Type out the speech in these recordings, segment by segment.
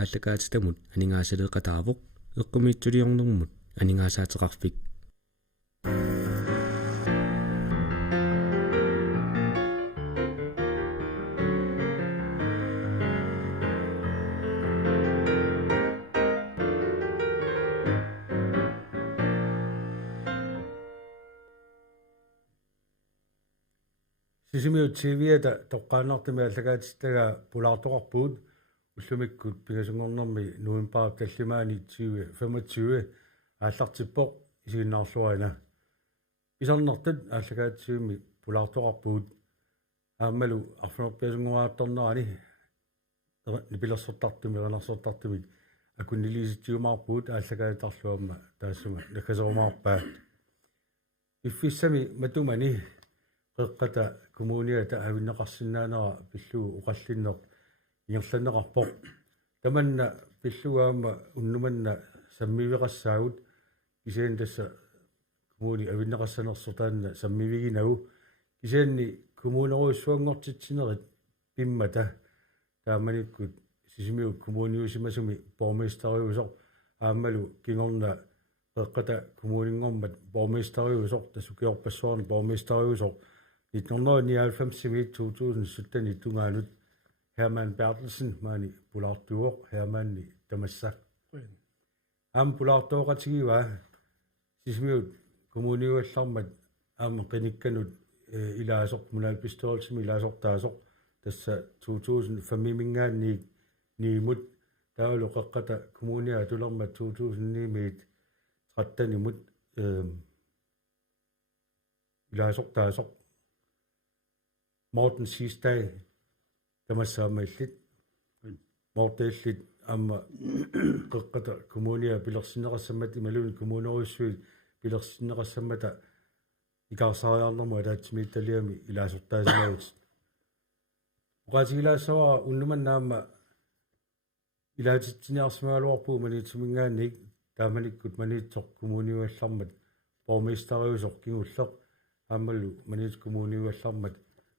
ааллакаатитамут анингаасалеэқатаавоқ эққумиитсулиорнэрмут анингаасаатеқарфик сисимиу тивиата тоққааннартими аллагаатистага пулаартоқарпуут уллумиккут пигасунгорнэрми нуимпаа таллимаани 25 ааллартиппоқ исигиннаарлуаина писарнартат аллагаатсиими пулаартоқарпуут ааммалу арфунерпиасунгуаатторнерани нипилерсортартими ернерсортартими акуннилиситсиумаарпуут ааллагаатарлуамма таассума накасерумаарпаа иффиссами матумани qeqqata kommuniata avinneqarsinnaanera pilluu uqallinneq ingерланнеqarpoq tamanna pillugaama unnumanna sammiviqassaagut kiseen tassa kommuni avinneqassanersortaanna sammiviginagu kiseanni kommuneruissuangortitsinerit pimmata taamanikkut sisimiu kommuniusimasumi borgmesteriusoq aammalu kingorna qeqqata kommuningormat borgmesteriusoq tasukiorpassuarni borgmesteriusoq 1999 tungaanut Hermann Bertelsen maani pulaartuoq Hermanni tamassa am pulaartooqatigiwa sismiut kommuniuallarmat am qinikkanut ilaasoq munalpistolsimi ilaasortaasoq tassa 2000 fammimingaanni niimut taalu qaqqata kommunia tulermat 2009 trattanimut ilaasortaasoq Morten Sistag tamassaamaillit Morteillit amma qeqqata kommunia pilersinneqassammat imaluni kommuneruissuit pilersinneqassammata ikaarsaariarnermu alaatsimiittaliami ilaasortaasimagut oqatigilaassava unnumannaamma ilaatitsiniarsmaaluarpuu maniitsumingaannik taamanikkut maniitsoq kommuniuallarmat borgmesteriusoq kingulleq aammalu maniit kommuniuallarmat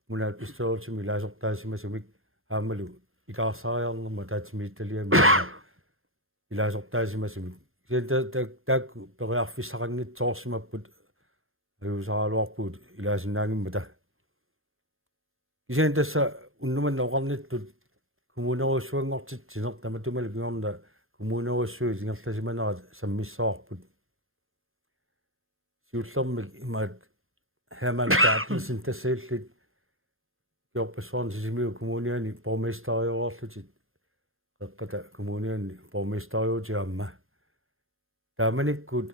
munalpistolsimi ilaasortaasimasumik aammalu ikaarsaariarnerma taatsimiittaliami ilaasortaasimasumik taakku periarfissaqanngitsoorsimapput ayusaraaluarpuut ilaasinnaangimmata kiseen tassa unnumanna oqarnittut kommuneruissuangortitsineq tamatumal kiorna kommuneruissuit ingerlasimanerat sammissaarput siullermik imaat Hermann Bertelsen tassaillit Jorpassoren sisimiu kommuniani borgmesteriorerlutit qeqqata kommuniani borgmesteriutiamma taamanikkut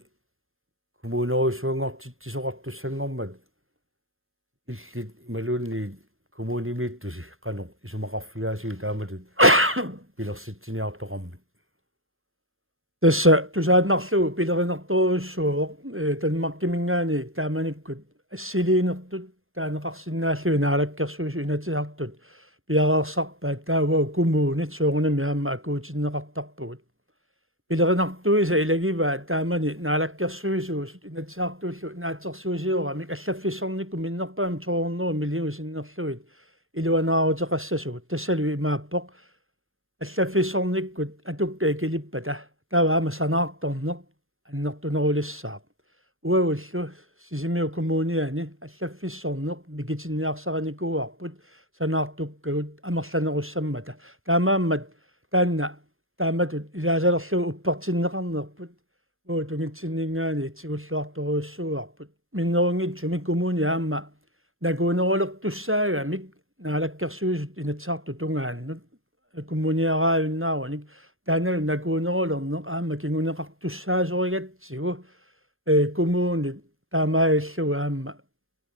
kommuneruissuangortitsisoqartussanngormat illit imalunni kommunimiittusi qanoq isumaqarfigaasiu taamatut pilersitsiniartoqarmut tassa tusaatnarlugu pilerinertoruussuuq Danmarkimingaani taamanikkut assiliinertut taanеқарсинааллуи наалаккерсуусу инатисартут пиареерсарпаа таавау кумуунит соорунами аама акуутиннеқартарпугут пилеринартуиса илагиваа таамани наалаккерсуисуусут инатисартууллу наатсерсуусиорамик аллаффиссорникку миннерпаами тоорнеру милиусиннерлуит илуанаарутеқассасугут тассалуи имааппоқ аллаффиссорниккут атукка икилиппата тааваама санаарторнеқ аннертунерулиссаақ уагуллу сисимиу коммуниани аллаффиссорнеқ микитинниарсараникууарпут санаартуккагут амерланеруссаммата таамааммат таанна тааматут илаасалерлугу уппартиннеқарнерпут тунгитсиннингаани итсигуллуарторуйуссууарпут миннерунгитсуми коммуни аама накуунерулертуссаагамик наалаккерсуисут инатсаарту тунгааннут коммуниарааюннааруник таанал накуунерулернеқ аама кингунеқартуссаасоригатсигу коммуни таамаиллуга аама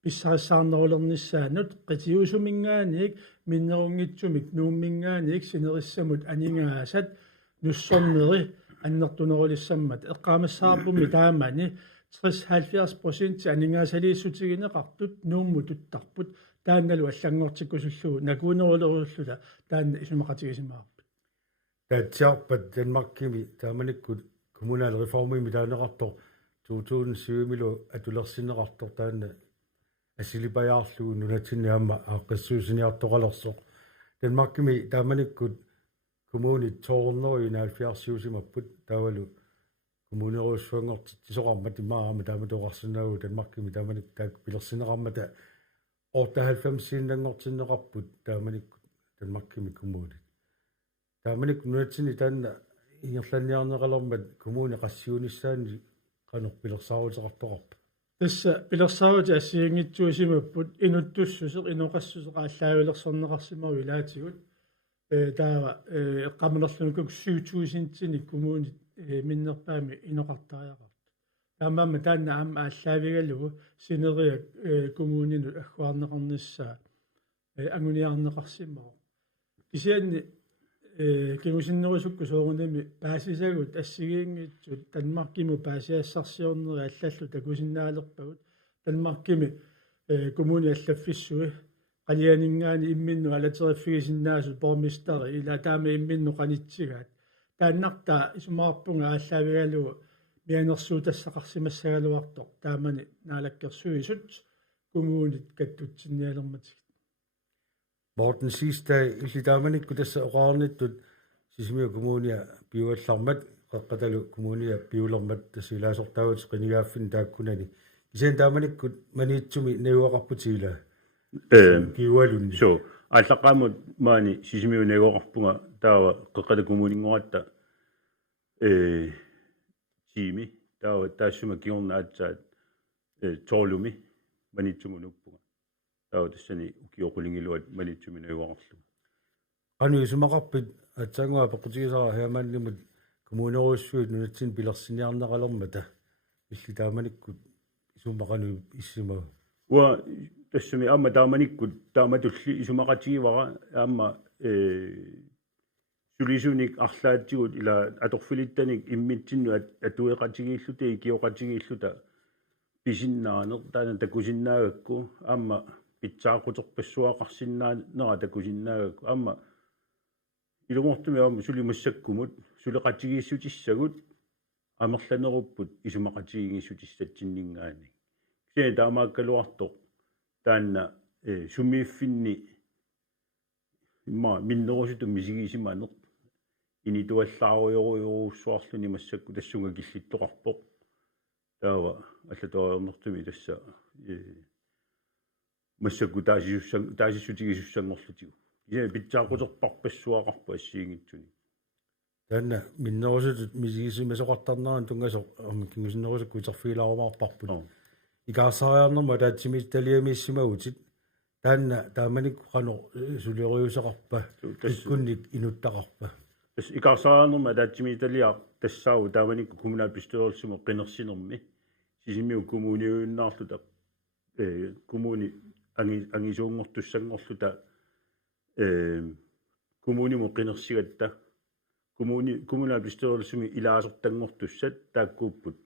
писсариссаарнерулерниссаанут qitiusumingaanik minneruнгитсумик nuummingaaniik sinerissamut aningaasat nussорнери аннертунерулиссаммат эққаамассаарпумми таамани 60-70% анингаасалииссутигинеқартут nuummu tuttarput таанналу аллангортиккусуллугу накуунерулеруллута таанна исумақатигисимаарпут таатсиарпат Danmarkimi тааманиккут kommunal reformimi таанеқартор 2007 атулерсинеқартор таанна асилипаяарлугу нунатинниамма ааққиссуусиниартоқалерсоқ Danmarkimi тааманиккут kommuni toorneri naalfiarsiusimapпут таавалу коммунеруссуангорти тисоқарма тимаарама тааматоқарсинаагу Danmarkimi тааманик таак пилерсинеқармата орта 90-сииннангортиннеқарпут тааманикку Danmarkimi коммуни тааманик нуатсини таанна ингерланниарнеқалермат коммуни qassiunissаани qanor пилерсаарутеқартоқарпа тасса пилерсаарути ассиангитсуусимаппут инуттуссусеқ инуқассусеқааллаавилерсорнеқарсимау илаатигут таава эққамнерлунукук 7000-тини коммуни миннерпаами иноқартариақарт таамаама таанна аама ааллаавигалугу синериак коммунину аггуарнеқарниссаа агуниарнеқарсимау кисианни кигусиннерусукку соорунами паасисагут ассигиингитсут Danmarkimi паасиассарсиорнери аллаллу такусиннаалерпагут Danmarkimi коммуни аллаффиссуи qalианингаани имминну алатериффигисиннаасут бормистери ила таама имминну qanitсигаат тааннарта исумаарпунга ааллаавигалугу мианерсуутассақарсимассагалуартоқ таамани наалаккерсуисут коммунит каттутсинниалерматик Morten sidste i Danmark kunne det så ordentligt at sige kommunia biolarmat qaqatalu kommunia biolarmat tasila sortaut qinigaffin taakkunani isen Danmark kunne manitsumi neuaqarputila kiwalun so allaqamut maani sisimiu neuaqarpunga taawa qaqata kommuningoratta tiimi taawa taassuma kiornaatsaat toolumi manitsumunuppunga таутассани укиоқулингилуат малитсуминауарерлу anu isumaqarpit атсангуа пеқутигисара хеамааннимут коммунеруссуит нунатсин пилерсиниарнеқалермата илли тааманиккут исумақану иссимаа уа тассами аама тааманиккут тааматулли исумақатигивара аама сулисуник арлаатсигут ила аторфилиттаник иммитсинну атуеқатигииллута икиоқатигииллута писиннаанер таана такусиннаагакку аама итсаақутерпассуақарсиннаанера такусиннаагакку аама илумортуми аама сулимассаккумут сулеқатигииссутиссагут амерланеруппут исумақатигииссутиссатсиннингаани кисээ таамааккалуартоқ таанна сумииффинни имма миннерусуту мисигисиманеқ инитуаллааруйоруйоруссуарлуни массакку тассунга киллиттоқарпоқ таава аллаториорнэртуми тасса массакку таасиссутигисуссангорлутигу исе питсаақутерпарпассуақарпу ассиингитсуни таанна миннерусутут мисигисимасоқартарнеран тунгасо кингусиннерусукку итерфилаарумаарпарпут икаарсариарнерма таатсимит талиамииссимагутит таанна тааманикку qanor сулериусеқарпа иккунник инуттақарпа тас икаарсариарнерма таатсимит талиа тассаау тааманикку коммунаал пистуерсимо qinерсинерми сисимиу коммуниуиннаарлута коммуни ангисуунгортуссангорлута коммунимо qinерсигатта коммунаал пистуерсими илаасортангортуссат тааккууппут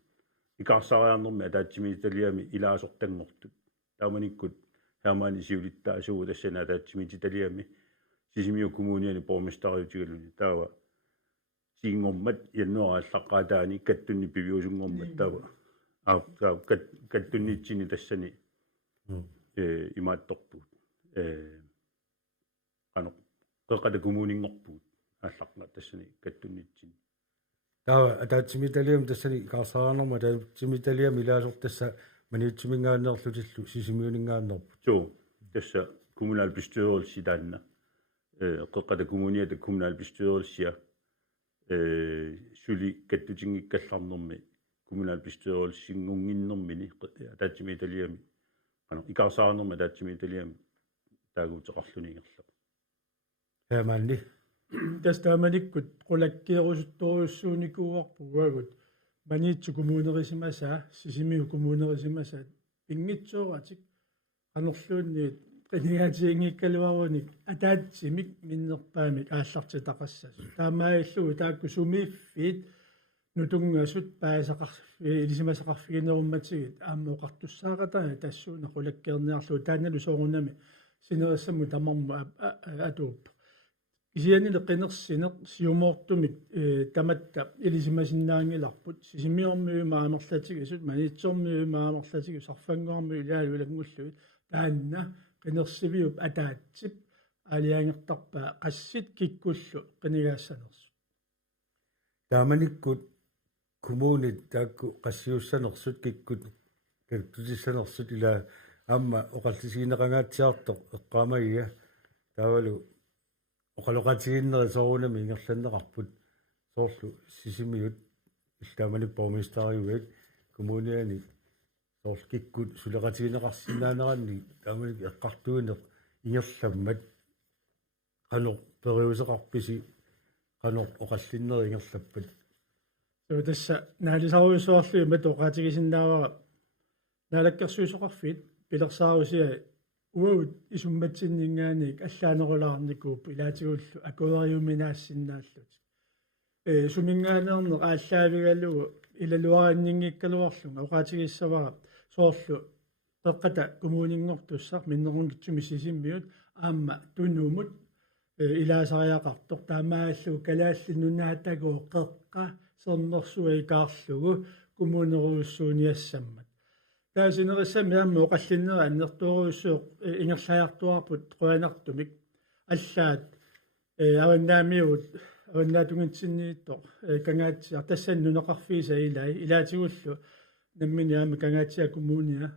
икаарсариарнерми таатсимит талиами илаасортангортут тааманиккут хермани сиулиттаасуу тассана таатсимит талиами сисимиу коммуниани бормистариутигалуни таава сингормат яннуааллаққаатаани каттунни пивиусунгормат таава каттуннитсини тассани имаатторпут ано қеқата коммунингорпут ааллақна тассани каттуннитсини таава таатсимиталиум тассани икаарсариарнерма таатсимиталиам илаасортасса манитсумингааннерлутиллу сисимиунингааннерпут соо тасса коммунаал пистуерулси таанна қеқата коммуниата коммунаал пистуерулсиа сули каттутингиккалларнерми коммунаал пистуерулсингунгиннэрмини таатсимиталиами ано икаарсаарнерма таатсимиталиами таагуутеқарлунигерлаа хэманни тас тааманиккут qulakkiерусутториуссууникууарпу гаагут манитсу коммунерисимасаа сисимиу коммунерисимасаа ингитсооратик анерлуунни qinigaatiingikkaluarunik ataatsimik minnerpaamik ааллартитақассас таамаиллугу таакку сумииффиит нутунгаасут паасақарфи илисимасақарфигинерумматигит ааммоқартуссаақатаа тассууна qulakkiерниарлу таанналу соорунами синериссамму тамарму атууп кисианиле qinерсинеқ сиумоортумик таматта илисимасиннаангиларпут сисимиормиу маамерлатигисут манитсормиу маамерлатигис сарфангуармиу илаалу илангуллуит таанна qinерсивиуп атаатсип алиангертарпаа qassит киккуллу qinigaasanersu тааманиккут коммунит таакку qassiussанерсут киккут тутиссанерсут ила амма оқаллисигинеқангаатсиартоқ эққаамагига таавалу оқалоқатигиннери сорунами ингерланнеқарпут соорлу сисимиут илтааманик пормистариугак коммуниани сорл киккут сулеқатигинеқарсинаанеранни тааманик эққартуинеқ ингерламмат qano periuseqarpisi qano oqallinneri ingerlappat so tassa naalisaaruisuarlu matoqaatigisinnaavara naalakkersuusoqarfit pilersaarusia uavut isummatsinningaaniik allaanerulaarnikuup ilaatigullu akueriuminaassinnaallut sumingaanerneq ааллаавигаллугу илалуараннингиккалуарлунга оqaatigiissavara soorlu peqqata kumuuninnngortussaq minnerungitsumi sisimmiut аама тунуумут илаасариақартор таамааллу калааллинунаатагоо қеққа сернерсуикаарлугу кумуунеруйуссууниассаммат таасинериссами аама оқаллиннера аннертууруйуссууқ ингерлаяртуарпут қуанартумик аллаат аваннаамиут аваннаатунгитсиннииттоқ кангаатсиар тассаннунеқарфииса илай илаатигуллу наммини аама кангаатсиа кумууниа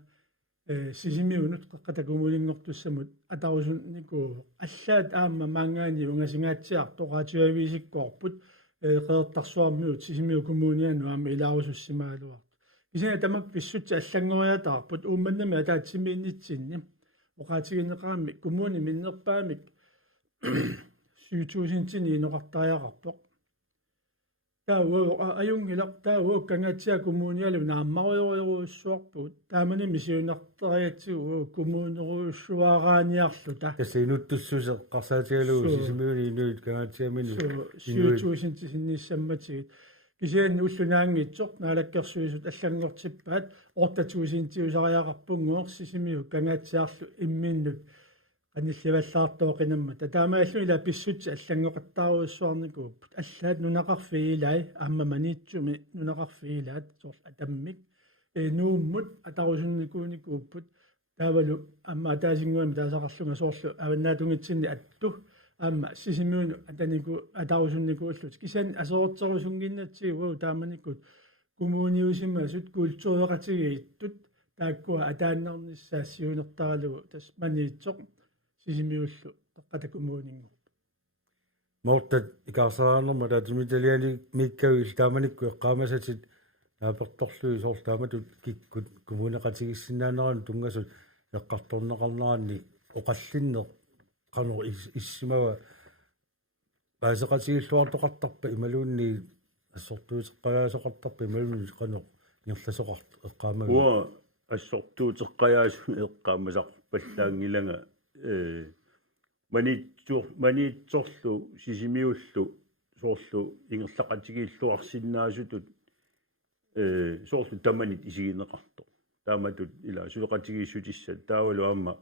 сисимиунут қаққатакумулингортуссамут атарусуннику аллаат аама маангаани унгасингаатсиар тоқаатиуависиккоорпут қеэртарсуармиут сисимиу кумууниану аама илаарусуссимаалуарт исина тамак писсутси аллангориатаарпут уумманнами атаатсимииннитсинни оқаатигинеқаами кумууни миннерпаамик сюутуусинтини иноқартариақарпоқ таавоо аюнгилақ таавоо кангаатсиа кумууниалу нааммариориуссуарпут таамани мисиунартериатсигу кумуунеруйуссуарааниарлута тасинуттуссусе қарсаатигалуу сисимиуни инуит кангаатсиамину сюутуусинтисинниссамматигит кисиан уллунаангитсоқ наалаккерсуисут аллангортиппаат ортатуусинтиусариақарпунгуор сисимиу кангаатсиарлу имминнут анилливаллаартооқинамма татаамааллу ила писсутси аллангоқаттааруйуссуарникууппут аллаат нунақарфиилай аама маниитсуми нунақарфиилаат сорл атаммик нууммут атарусунникууникууппут таавалу аама атаасингуами таасақарлунга соорлу аваннаатунгитсинни атту аама сисимиуну атанику атарусунникууллут кисан асоортерусунгиннатсигуу тааманикут кумууниусимасут культуреқатигииттут тааккуа атааннерниссаассиунертаралугу тас маниитсоқ сисимиуллу таққатакумуунингорпу мортат икарсараанерма таатумиталиани миккави тааманикку эққаамасатит нааперторлуи соорлааматут киккут кумунеқатигиссинаанеран тунгасут эққарторнеқарнеранни оқаллиннеқ қано иссимава паасеқатигиллуартоқартарпа ималуунни ассортуусеққаяасоқартарпа ималуунни қано нерласоқарт эққаамага уа ассортуутеққаяасу эққаамасақпаллаангилага маниитсорлу сисимиуллу соорлу ингерлақатигииллуарсиннаасутут соорлу таманит исигинеқарто тааматут ила сулеқатигииссутиссат таавалу аама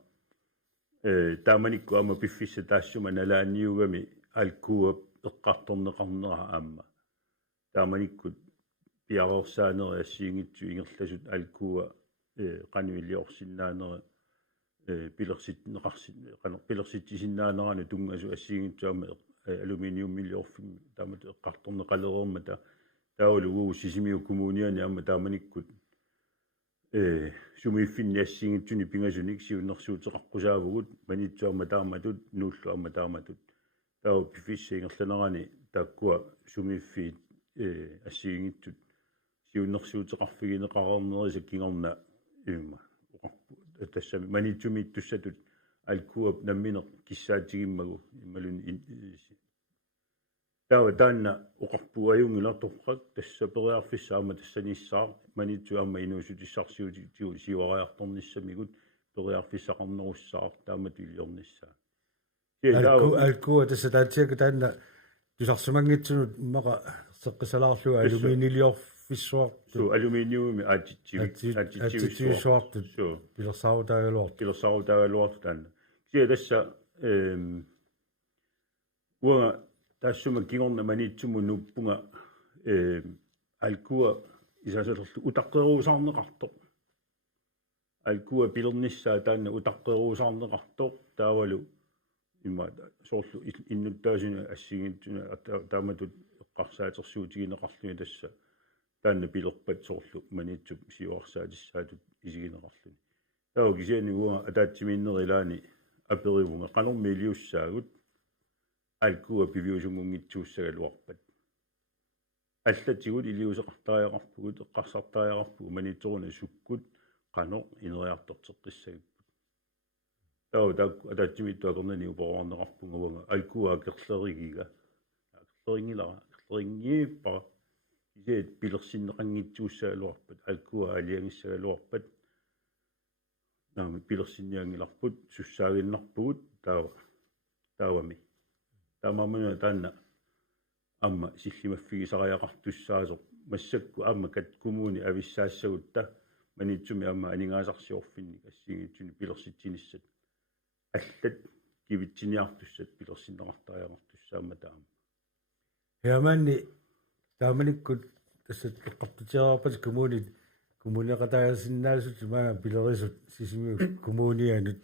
тааманикку аама пиффисса таассума налааниугами алкуап эққарторнеқарнера аама тааманиккут пиарерсаанериассиингитсу ингерласут алкуа qanuilliorsinnaanera pilersit pilersittisinnaaneraanu tungasu assiingitsuama aluminiummilliorfimmi taamatu eqqartorneqalereermata taulugu sisimiu kumuuniani amma taamanikkut sumiiffinni assiingitsuni pingasunik siunnersuuteqarqusaavugut manitsuama taamatut nuullu amma taamatut tau pifissingerlanerani taakkua sumiiffiit assiingitsut siunnersuuteqarfigineqarernerisa kingorna имма тассами манитсумииттуссатут алкуап намминеқ киссаатигиммагу иммалуни таа таанна оқарпуаюнгиларторфак тассапериарфиссаама тассаниссаа манитсу аама инуусутиссарсиутитигу сивариарторниссамигут периарфиссақарнеруссаа таамат илиорниссаа алкуа тассатаатсиака таанна тусарсумангитсунут иммақа сеққисалаарлуга алуминилиорф су алуминиуми атитсуартут пилерсаутаагалуарту таана кия тасса уа тассума кигорна манитсуму нуппунга алкуа исасалерлу утаққеруусаарнеқарто алкуа пилерниссаа таана утаққеруусаарнеқарто таавалу имма соорлу иннуттаасуна ассигиттуна тааматут эққарсаатерсуутигинеқарлуни тасса таанна пилерпат соорлу манитсуп сиуарсаатиссаатут исигинеқарлуни таа кисиани уа атаатсимииннерилаани аперивунга канорми илиуссаагут алкуа пивиусунгунгитсууссагалуарпат аллатигут илиусеқартариақарпугут эққарсартариақарпугу манитсоруна суккут қано инериартортеққиссагиппут таа атаатсимитту акорнани упаруарнеқарпугуага алкуа керлеригига керлерингилара керлерингииппара исеет пилерсиннеқангитсууссагалуарпат алкуа алиангиссагалуарпат наами пилерсинниангиларпут суссаагиннарпугут таавами таамамуна таанна амма силлимаффигисариақартуссаасо массакку амма кат кумууни ависсаассагутта манитсуми амма анигаасарсиорфинник ассигитсуни пилерситсиниссат аллат кивитсиниартуссат пилерсиннеқартариақартуссаама таама яманни тааманиккут тассат эққартутиарапат кумуниақатаасиннаасут маа пилерисут сисимиу кумунианут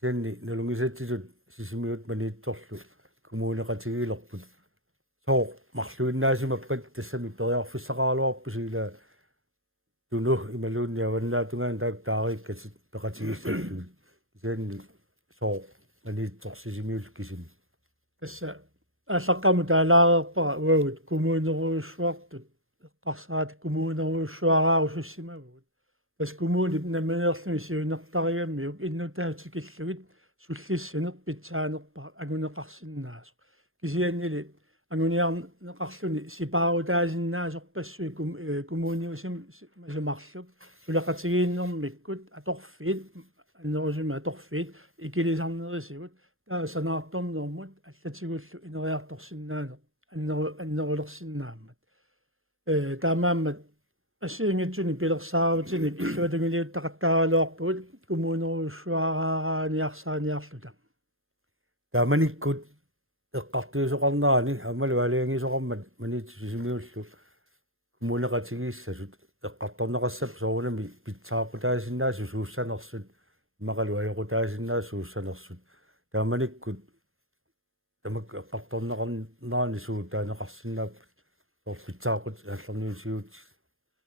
сенни нулунгисатсисут сисимиут маниитторлу кумуниақатигилерпут соо марлуиннаасимаппат тассами периарфиссақаалуарпусила туну ималуунниаваннаатунгаан таак таариккасит пеқатигиссаллу сенни соо маниитторсисимиул кисими тасса аллаққаму таалаарерпара уагут кумуунеруйуссуартут эққарсаат кумуунеруйуссуараарусуссимагут тас кумууни намманерлуни сиунертариаммиук иннутаатикиллугит суллиссунер питсаанерпара агунеқарсиннаасо кисианнили агуниарнеқарлуни сипаарутаасиннаасорпассуи кумууниусим масумарлук улақатигииннэрмиккут аторфиит аннерусума аторфиит икилисарнерисигут таа санаарторнэрмут аллатигуллу инериарторсиннаанер аннерулерсиннааммат таамааммат ассиингитсуни пилерсааравутиник иллуатунгилиуттақаттааралуарпугут кумуунеруйуссуарааганиарсааниарлута тааманиккут эққартуисоқарнерани аммалу алиангисоқармат манитсисимиуллу кумунеқатигииссасут эққарторнеқассап соорунами питсаақутаасиннаасу сууссанерсут имақалу аёқутаасиннаа сууссанерсут тааманиккут тамак эққарторнеқарнаани суутаанеқарсинааппут соор питсаақут аллерниусиут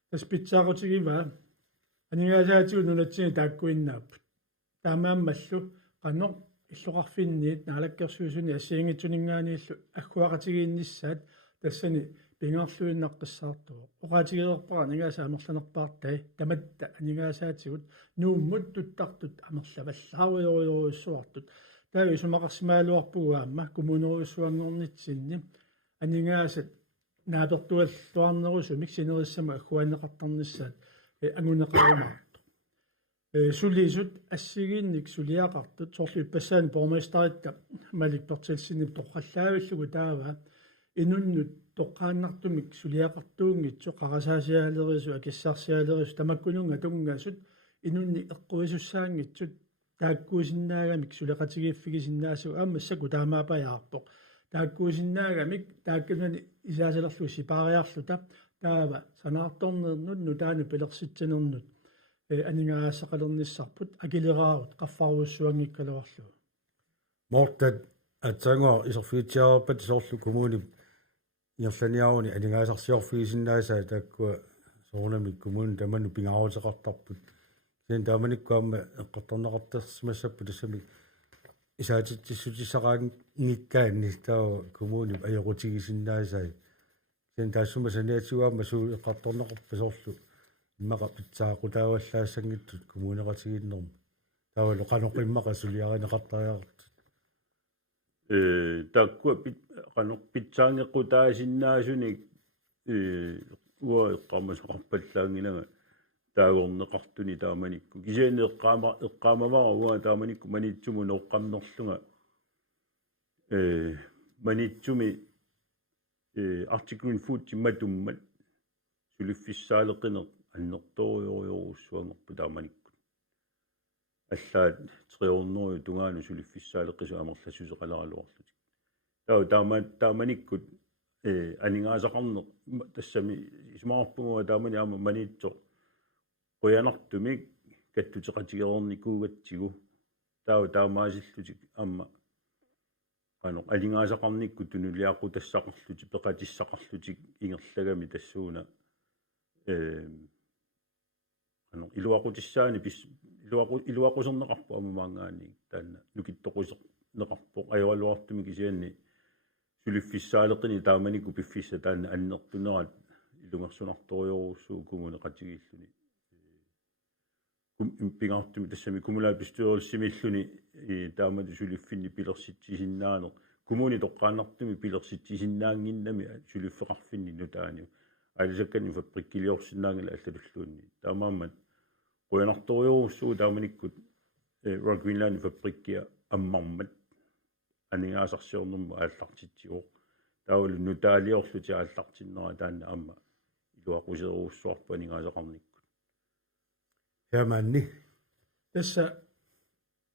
тас питсаақутигива анигаасаатигу нулатсини тааккуиннааппут таамааммаллу қано иллоқарфинниит наалаккерсуусуни ассиингитсунингааниллу аггуақатигииннissaат тассани пингаарлуиннаққиссаартуа оқаатигилерпара анигааса амерланерпаартай таматта анигаасаатигут нууммут туттартут амерлаваллааруйоруйуссуартут таави сумақарсимаалуарпугаама кумунеруйуссуангорнитсинни анигаасат наапертуаллуарнерусу миксинериссама аггуанеқартарнissaат агунеқарумаарту сулисут ассигиинник сулиақартут соорлу пассаани борместаритта малик пертилсиннип торқаллаавиллугу таава инуннут тоққааннартумик сулиақартуунгитсо қарасаасиаалерису акиссарсиаалерису тамаккунунга тунгасут инунни эққуисуссаангитсут тааккуусиннаагамик сулеқатигииффигисиннаасу аамассаку таамаапаяарпоқ тааккуусиннаагамик тааккунани исаасалерлу сипаариарлута таава санаарторнернут нутаани пилерситсинернут анигаасақалерниссарпут акилераарут qaffaaruussuangikkalaarlu мортат атсангоо исерфиитсиараппат соорлу кумууни иерланиаруни анигаасарсиорфигисиннаасаа тааккуа соорнами кумуун таману пингааруутеқартарпут син тааманиккуамма эққарторнеқартерсимассаппу тассами исаатитсиссутиссақаан нгиккаанни таа кумууни аёрутигисиннаасаа син таассума саниатсуаама суу эққарторнеқарпа соорлу имақа питсаақутааваллаассангиттут кумуунеқатигиннерма таавалу қаноқиммақа сулиаринеқартариарт таккуа qanor pitsaangeqqutaasinnnaasunik uа eqqaamasoqarpallaanginaga taagorneqartuni taamanikku kisiani eqqaamavara uа taamanikku manitsumu noqqamnerlunga manitsumi artiklun fuutsimmatummat suliffissaaleqiner аннерториориорусsuangerpu taamanikku аллаат триорнерю тунгаanu сулиффиссаалеққису амерласусеқаларалуарлутик таа тааманиккут анигаасақарнеқ тассами исмаарпугуа таамани аама маниитсо қуянартумик каттутеқатигерорникуугатсигу таа таамаасиллутик аама qano alingaasaqarnikku tunuliaqqu tassaqarluti peqatissaqarlutik ingerlagami tassuuna qano iluaqutissaani pis iluaquserneqarpu amumaangaani taanna nukittoquseq neqarpoq ajualuartumi kisianni suliffissaaleqini taamanikku piffissa taanna annertunerat ilungersunartoriurussuu kumune qatigilluni pingaartumi tassami kumulaapistuyorisimilluni taamatu suliffinni pilersitsisinnaaneq kumuni toqqaannartumi pilersitsisinnaaanginnami suliffeqarfinni nutaaniu alisakkanni fabrikkiliorsinnaangala allalulluunni taamaammat qoyanartoriurussuu taamanikkut Royal Greenland fabrikkia ammarmat aningaasarsiornermu aallartitsiuq taawlu nutaaliorluti aallartinnera taanna amma iluaquseruussuarpu aningaasaqarnikkut Yamanni tässä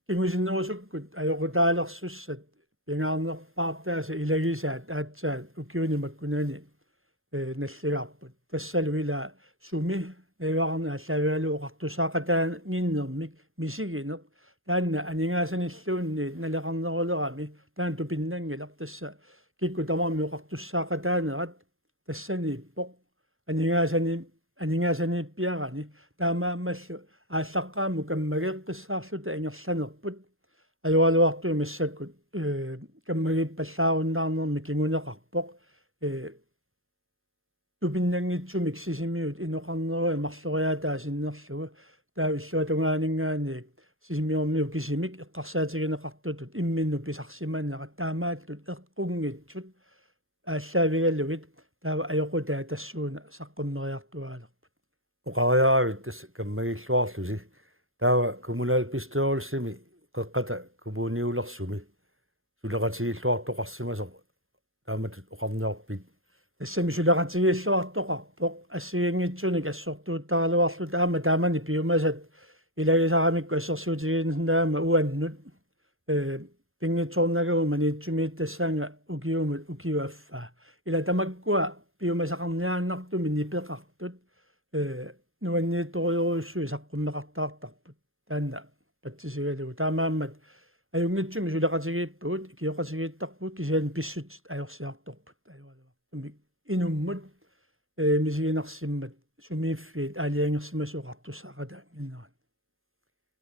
kingusinnerusukkut ajoqutaalersussat pingaarnerpaartaasa ilagisaat aatsaat ukiunimakkunani nalligaarput tassalu ila sumi evarna allavialu oqartusaaqataanginnermik misigineq taanna aningaasaniilluunni naleqarnerulerami taan tupinnangilaq tassa kikku tamarmi oqartussaaqataanerat tassaniippoq aningaasaniippiarani taamaammallu аассаққааму каммагеэққиссаарлута ингерланерпут ажуалуартуи массаккут каммагиппаллааруннаарнерми кингунеқарпоқ тупиннангитсумик сисимиут иноқарнеруи марлориаатаасиннерлугу таавиллуа тунгаанингааник сисимиормиу кисимик эққарсаатигинеқартутут имминну писарсиманнера таамааллут эққунгитсут ааллаавигаллугит таава аёқутаа тассууна саққуммериартуаалер oqariaravit tass kammagilluarlusi taava kommunalpistoorissimi qeqqata kumuuniulersumi suleqatigilluartoqarsimasoq taamatut oqarniorpit тассами сулеқатигииллуартоқарпоқ ассигингитсуник ассортуuttaraluarlu таамани пиумасат илагисарамикку ассерсуутигиннаама уаннут пингитсорнагу маниитсумиит тассаанга укиумут укиуаффаа ила тамаккуа пиумасақарниааннартуми нипеқартут нуанниитториуруссуи саққуммеқартаартарпут таанна патсисигалугу таамааммат аюнгитсуми сулеқатигииппугут киоқатигииттарпут кисиан писсут аёрсиарторпут аюалуартуми инуммут мисигинарсиммат сумииффиит аалиангерсимасуоқартуссаақатаа иннерат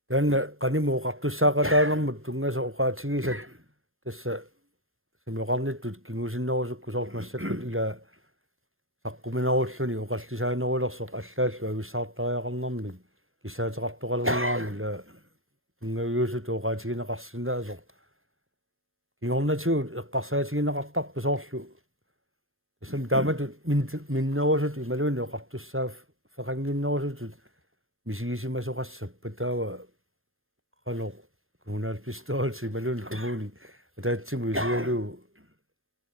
таанна qaнимуоқартуссаақатаанермут тунгаса оqaатигисат тасса симеқарниттут кингусиннерусукку соормассаккут ила саққуминеруллуни оқаллисаанерулерсоқ аллааллу ависсаартариақарнэрмик кисаатеқартоқалернаани ла тунгавиусут оqaатигинеқарсинаасоқ кигорнатигут эққарсаатигинеқартарпу соорлу тасам тааматут миннерусут ималуни оқартуссааф феқангиннерусут мисигисимасоқассаппа таава қано коммуналпистоолс ималуни коммуни атаатсиму исиалу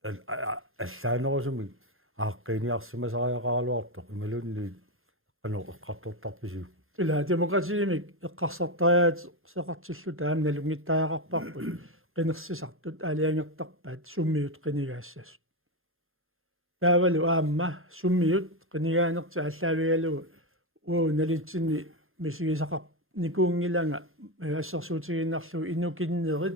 аллаанерусумик ааққиниарсимасариақаралуарто ималунни қано эққартортарпису ила демократиимик эққарсартариат сеқартиллу таамналунгиттаақарпарпут қинерсисартут алиангертарпаат суммиут қинигаассасут таавалу аама суммиут қинигаанерти аллаавигалу уу налитсинни мисигисақар никуунгиланга ассерсуутигиннарлу инукиннерит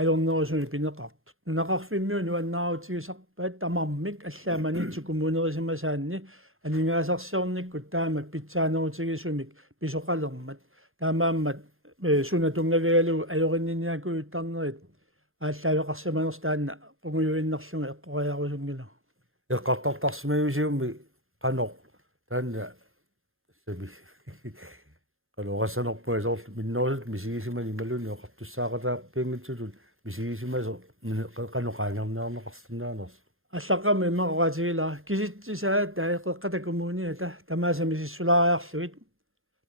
ajornerusuni pineqartut nunaqarfimmiu nuannaaruutigisarpaat tamarmik allaamaniitsu kumunerisimasaanni aningaasarsiornikkut taamat pitsaanerutigisumik pisoqalermat taamaammat sunatungavigalu ajorinniaku uttarnerit ааllaавеқарсиманерс таанна qunguyuinnerlunga eqqoriarusungila эққартартарсимависиумми қано таанна саби qalorassanerpua soorlu minnoorut misigisimani maluni oqartussaaqataa piangitsutut misigisimasa qanoqaangernearneqarsinnaaners аллаққами иммақоратигила киситсисаа таеқеққата коммуниата тамаасами сиссулаариарлугит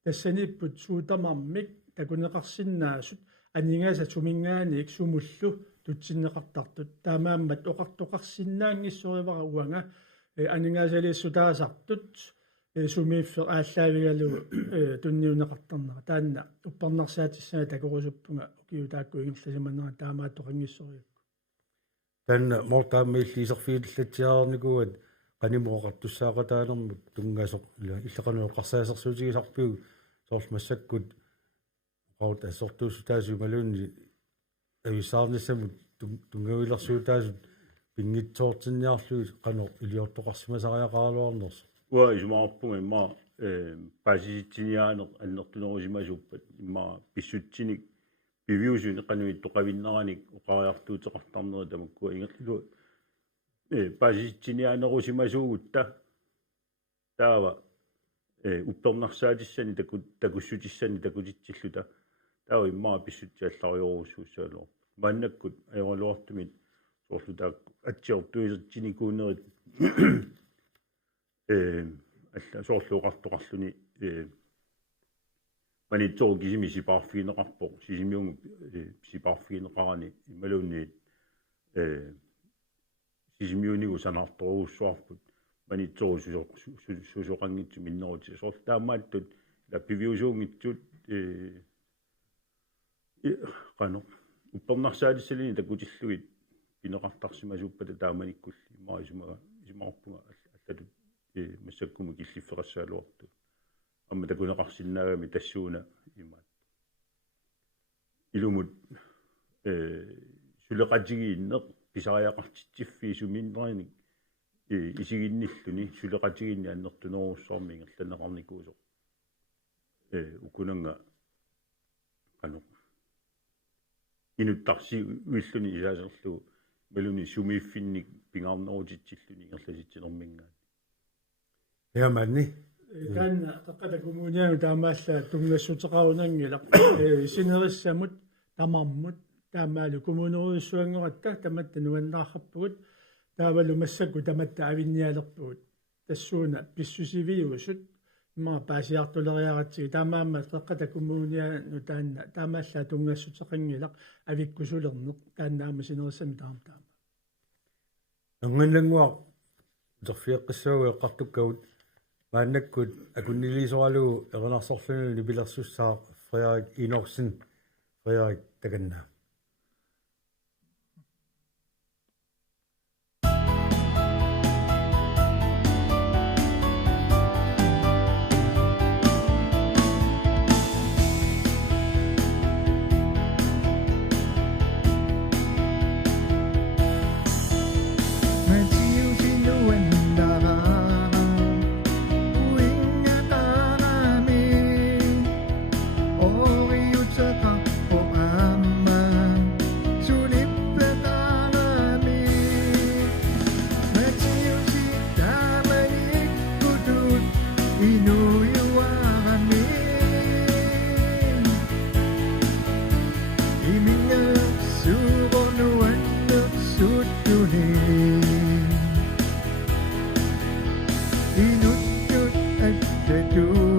тассаниппут суутамармик такунеқарсиннаасут анигааса сумингааник сумуллу тутсиннеқартартут таамааммат оқартоқарсиннаангиссоривара уанга анигаасалииссутаасартут сумииффе ааллаавигалу тунниунеқартарнера таанна уппарнарсаатиссаа такорусуппунга укиутаакку ингерласиманнера таамааттоқингиссориукку таанна мортааммииллисерфииллатсиаарникуат qaнимуоқартуссаақатаанермут тунгасоқ иллеқануоқарсаасерсуутигисарпиу соорл массаккут qaut ассортуусутаасу малуунни ависсаарниссамут тунгавилэрсуутаасут пингитсоортинниарлуи qanu илиортоқарсимасариақаалуарнерс уа исумаарпунга имма пасиситсиниаанеқ аннертунерусимасуппат имма писсутсиник пивиусуни qanуит тоқавиннераник оқариартуутеқартарнери тамаккуа ингерлу пасиситсиниаанерусимасуугутта таава уппернарсаатиссани такуссутиссани такутитсиллута таава иммаа писсутсиаллариоруссууссаалоо маннаккут аёралуартумит соорлутаа атсиортуисертиникуунерит алла соорлууqartoqarluni манитсоо кисими сипаарфигинеқарпоқ сисимиунгу сипаарфигинеқарани ималуунниит сисимиунигу санаарторуусsuarput манитсоо сусоқангитсу миннерути соорлу таамааттут ла пивиусуунгитсут qanu уппернарсаалиссалини такутиллугит пинеқартарсимасуппата тааманиккулли имаисумаарпунга аллатут массаккуму киллиффеқассаалуарту амма такунеқарсинаагами тассууна имаат илумут сулеқатигииннеқ писариақартитсиффи суминнерник исигинниллуни сулеқатигиинни аннертунеруссуарми ингерланеқарникуусо укунанга qanu инуттарси уиллуни илаасерлугу малуни сумииффинник пингаарнерутитсиллуни ингерласитсинермингаа яманни таанна таққатакумуниану таамаалла тунгассутеқарунангила синериссамут тамармут таамаалу кумунеруйуссуангоратта таматта нуаннаархаппугут таавалу массакку таматта авинниалерпугут тассууна писсусивиугусут имаа паасиартулериаратсиги таамаама таққатакумуниану таанна таамаалла тунгассутеқангилақ авиккусулернеқ тааннаама синериссами таама ангерлангуа терфиэққиссауи эққартуккавут мааннаккут акуннилисоралугу эрнарсорлуни нипилерсуссаа Frederik Enoksen Frederik таканна You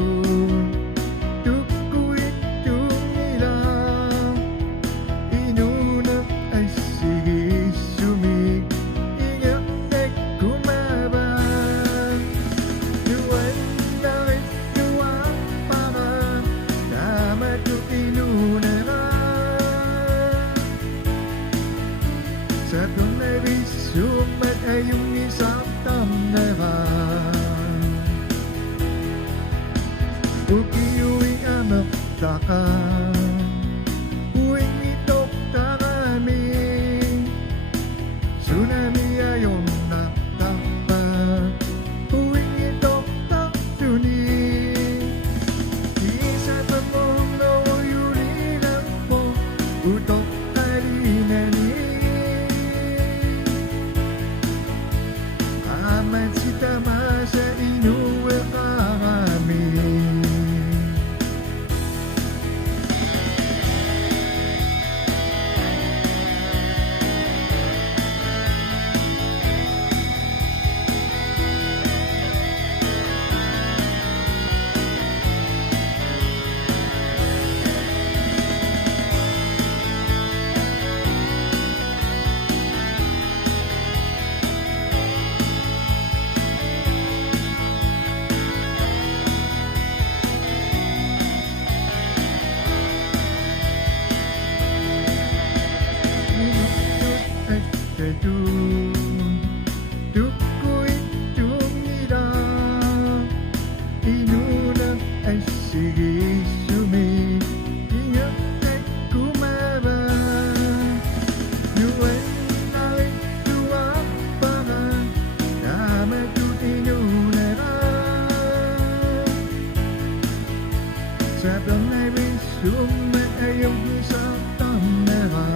Sablonai summe ayong sa tamera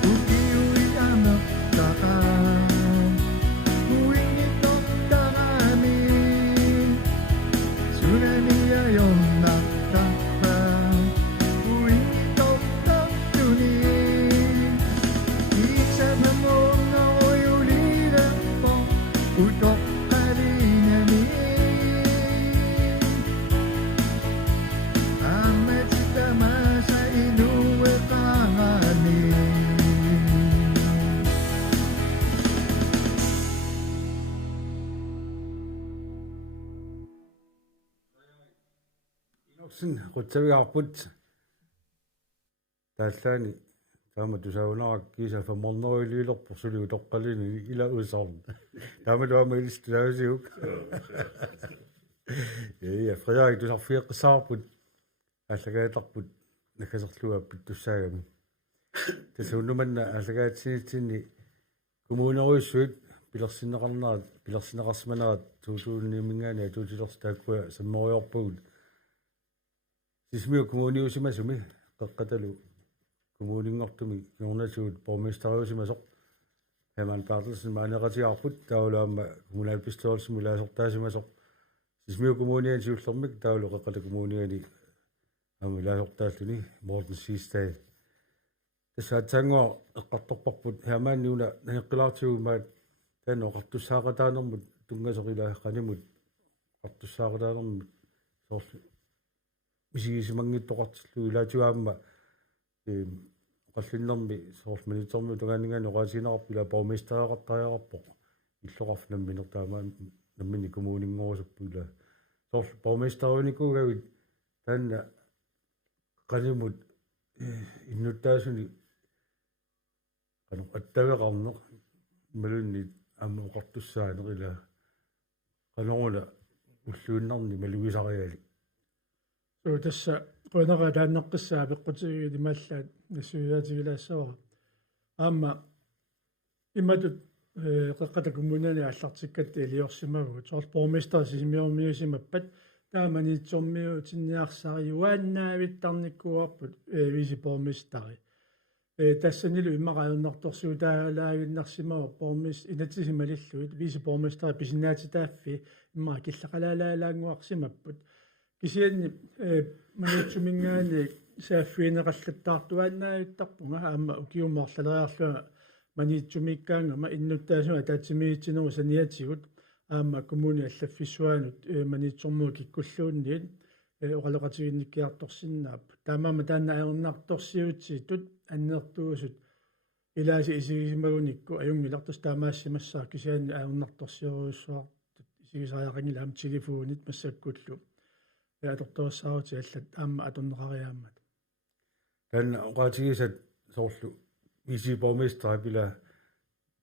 Uki-ui anak taka Uwing itong darami Tsunami ayong nakapa Uwing itong takuni Isa na mo na ko'y ulilang po Utok kalinami Sin qutsaviarput taallani taama tusaunarak kiisa famornoriluilerpor suli toqqalini ila usarn taama tuama ilistulaasiuk ja Frederik tusarfiiqqissaarput аллагаатарпут накасерлуаппут туссаагами тасууннуманна аллагаатсинитсинни коммунеруйссуит пилерсинеқарсманерат туусуунниимингаани атуутилерс тааккуа саммориорпугут сисмиу коммуниусимасуми қеққаталу коммунингортуми киорнасуут бормистериусимасоқ Herman Bartelsen маанеқатиарпут таулаама коммуналписторсиму лаасортаасимасоқ сисмиу коммуниансиуллермик таулу қеққата коммуниани амилаасортааллуни Morten Sistad тасаатсаангоо эққарторпарпут Herman-ниуна наеққилаартигумаат таано қартуссаақатаанермут тунгасоқилааққанимут қартуссаақатаанермут соорлу мисигисимангиттоқартиллу илаатуаама қаллиннэрми соорлу минитерми тугаанингаани оqaасинераппила бормистериақартариараппоқ иллоқарф намминертаамаа наммини коммунингорусуппуила соорлу бормистериуникуугавит таанна qalimut innuttaasuni qanu attavеqarneq malunni ammuqartussaanerila qanorula уллуиннарни малуисариали so тасса qonera тааннеққиссаа пеққутигили маллаат нассуяатигилаассава аама иматут қеққата коммунаани аллартиккат илиорсимагу сорл бормистер сисимиормиусимаппат тааманитсормиу тинниарсариуааннаавиттарниккуарпут виси бормистари тассанилу иммақааюннарторсуу таалаагиннарсимава бормис инатсисималиллуит виси бормистари писинаатитааффи имма киллақалаалаалаангуарсимаппут кисианни манитсумингаани сааффиинеқаллаттаартуааннаавиттарпунга аама укиуммарлалериарлуга манитсумиккаангама иннуттаасуга таатсимиитсинеру саниатигут аама коммуни аллаффиссуанут манитсормуу киккуллуунниит оқалоқатигинниккиарторсиннаап таамаама таанна аернарторсиутсиитут аннертуусут илааси исигисимагуникку аюнгилартус таамаассимассаа кисианни аернарторсиоруйуссуартут исигисариақангила аама телефонит массаккуллу аторторсаарути аллат аама аторнеқариаамат таанна оқаатигисат соорлу виси бормистерапила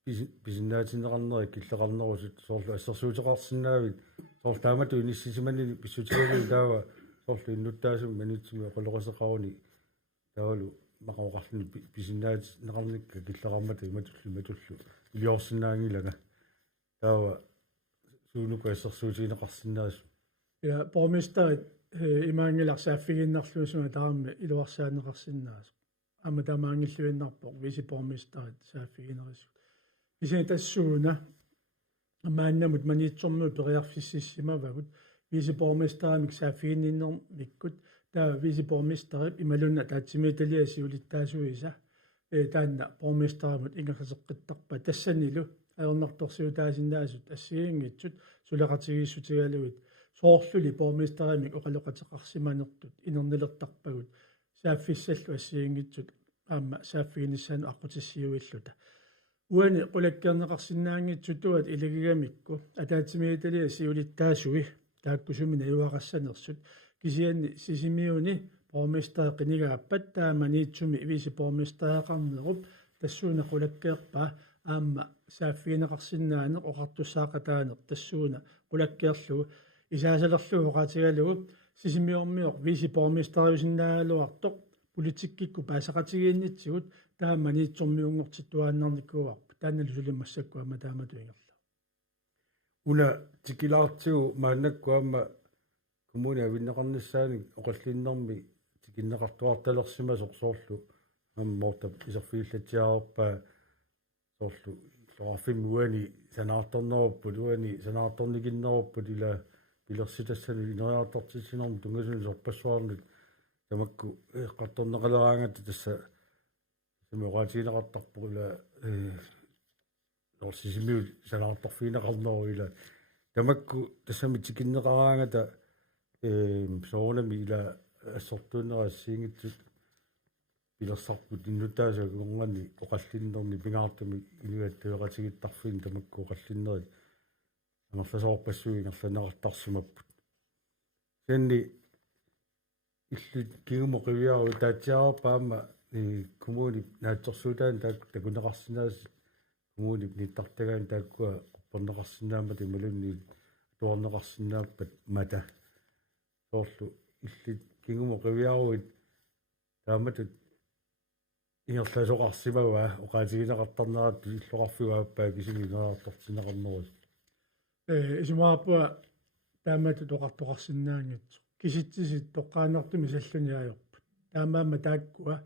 писиннаатинеқарнери киллеқарнерусут соорлу ассерсуутеқарсинаавит соорлу таамату иниссисиманни писсутигалу таава соорлу иннуттаасум манитсуми оқолоқасеқаруни таавалу мақаоқарлуни писиннаатинеқарникка киллеқармата иматуллу илиорсинаангилага таава суунука ассерсуутинеқарсинаасу я бормистер имаангиларсааффигиннарлуусуна таарми илуарсаанеқарсинаас аама таамаангиллуиннарпоқ виси бормистер сааффигинерису исин тассууна амааннамут манитсормуу периарфиссиссимавагут виси бормистерамик сааффигинниннер виккут таа виси бормистерип ималунна таатсимиталиасиулиттаасуиса таанна бормистерамут ингерсеққиттарпа тассанилу аернарторсиутаасиннаасут ассигингитсут сулеқатигииссутигалуит соорлули бормистерамик оқалоқатеқарсиманертут инернилертарпагут сааффиссаллу ассигингитсут аама сааффигиниссаану аққутиссиуиллута уани qulakkiarneqarsinnaangitsuttuat iligigамикку атаатсимииталиасиулиттаасуи тааккусумина юақассанерсут кисианни сисимиуни бормистер qinigaappat тааманиитсуми виси бормистереқарнеруп тассууна qulakkiерпаа аама сааффигинеқарсиннаане оқартуссаақатаанер тассууна qulakkiерлугу исаасалерлугу оқаатигалугу сисимиормиоқ виси бормистериусиннаалуартоқ политиккикку паасақатигииннитсигут тааманиитсормиунгортиттуааннарникуарпу таанналу сулимассаккуама тааматуингерла уна тикилаартигу мааннаккуама kommuni avinneqarnissaani oqalliinnermi tikinneqartuartalerсима soorlu амморта исерфииллатиаарпаа soorlu soarfim uani sanaartornerupпут uani sanaartorникиннеруппут ила пилерситассани инериартартитсинерм тунгасуни сорпассуарнит тамакку эққарторнеқалераангата тасса самиоqaатинеқартарпу ила норсисимиу санаарторфинеқарнеру ила тамакку тассами тикиннеқараангата соонами ила ассортууннерассиингитсут пилерсарпут иннутааса гонгани оқаллиннерни пингаартами инуаттуеқатигиттарфин тамакку оқаллиннери анерласоорпассуингерланеқартарсимаппут сенни илли кигумоқивиару таатсиарпаама коммуни наатсорсуутаан такунеқарсинаас коммуни ниттартагаан тааккуа қорпорнеқарсинаама тималунни туарнеқарсинааппат мата соорлу илли кигумоқивиаруит тааматут ингерласоқарсимава оқаатигинеқартарнерат иллоқарфуааппаа кисини нераартортинеқарнерус исумааппа таамату тоқартоқарсинаангит киситсисит тоққаанартуми саллуниаажорпут таамаама тааккуа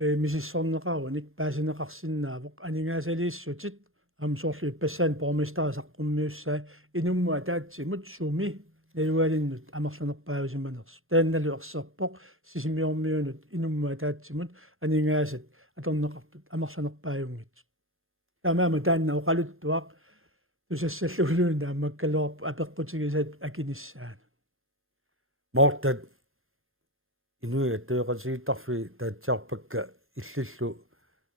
мисиссорнеқаруник паасинеқарсинаавоқ анингаасалииссутит амсоорлу иппассаан пормистарасаққуммиуссаа инуммуа таатсимут суми наюалиннут амерланерпаависиманерсу таанналу ерсерпоқ сисимиормиунут инуммуа таатсимут анингаасат аторнеқартут амерланерпааюнгит таамаама таанна оқалуттуақ тусассаллуулуун таамаккалуарпу апеққутигисат акиниссаана мортат инуи аттуеқасигиттарфи таатсиарпакка иллиллу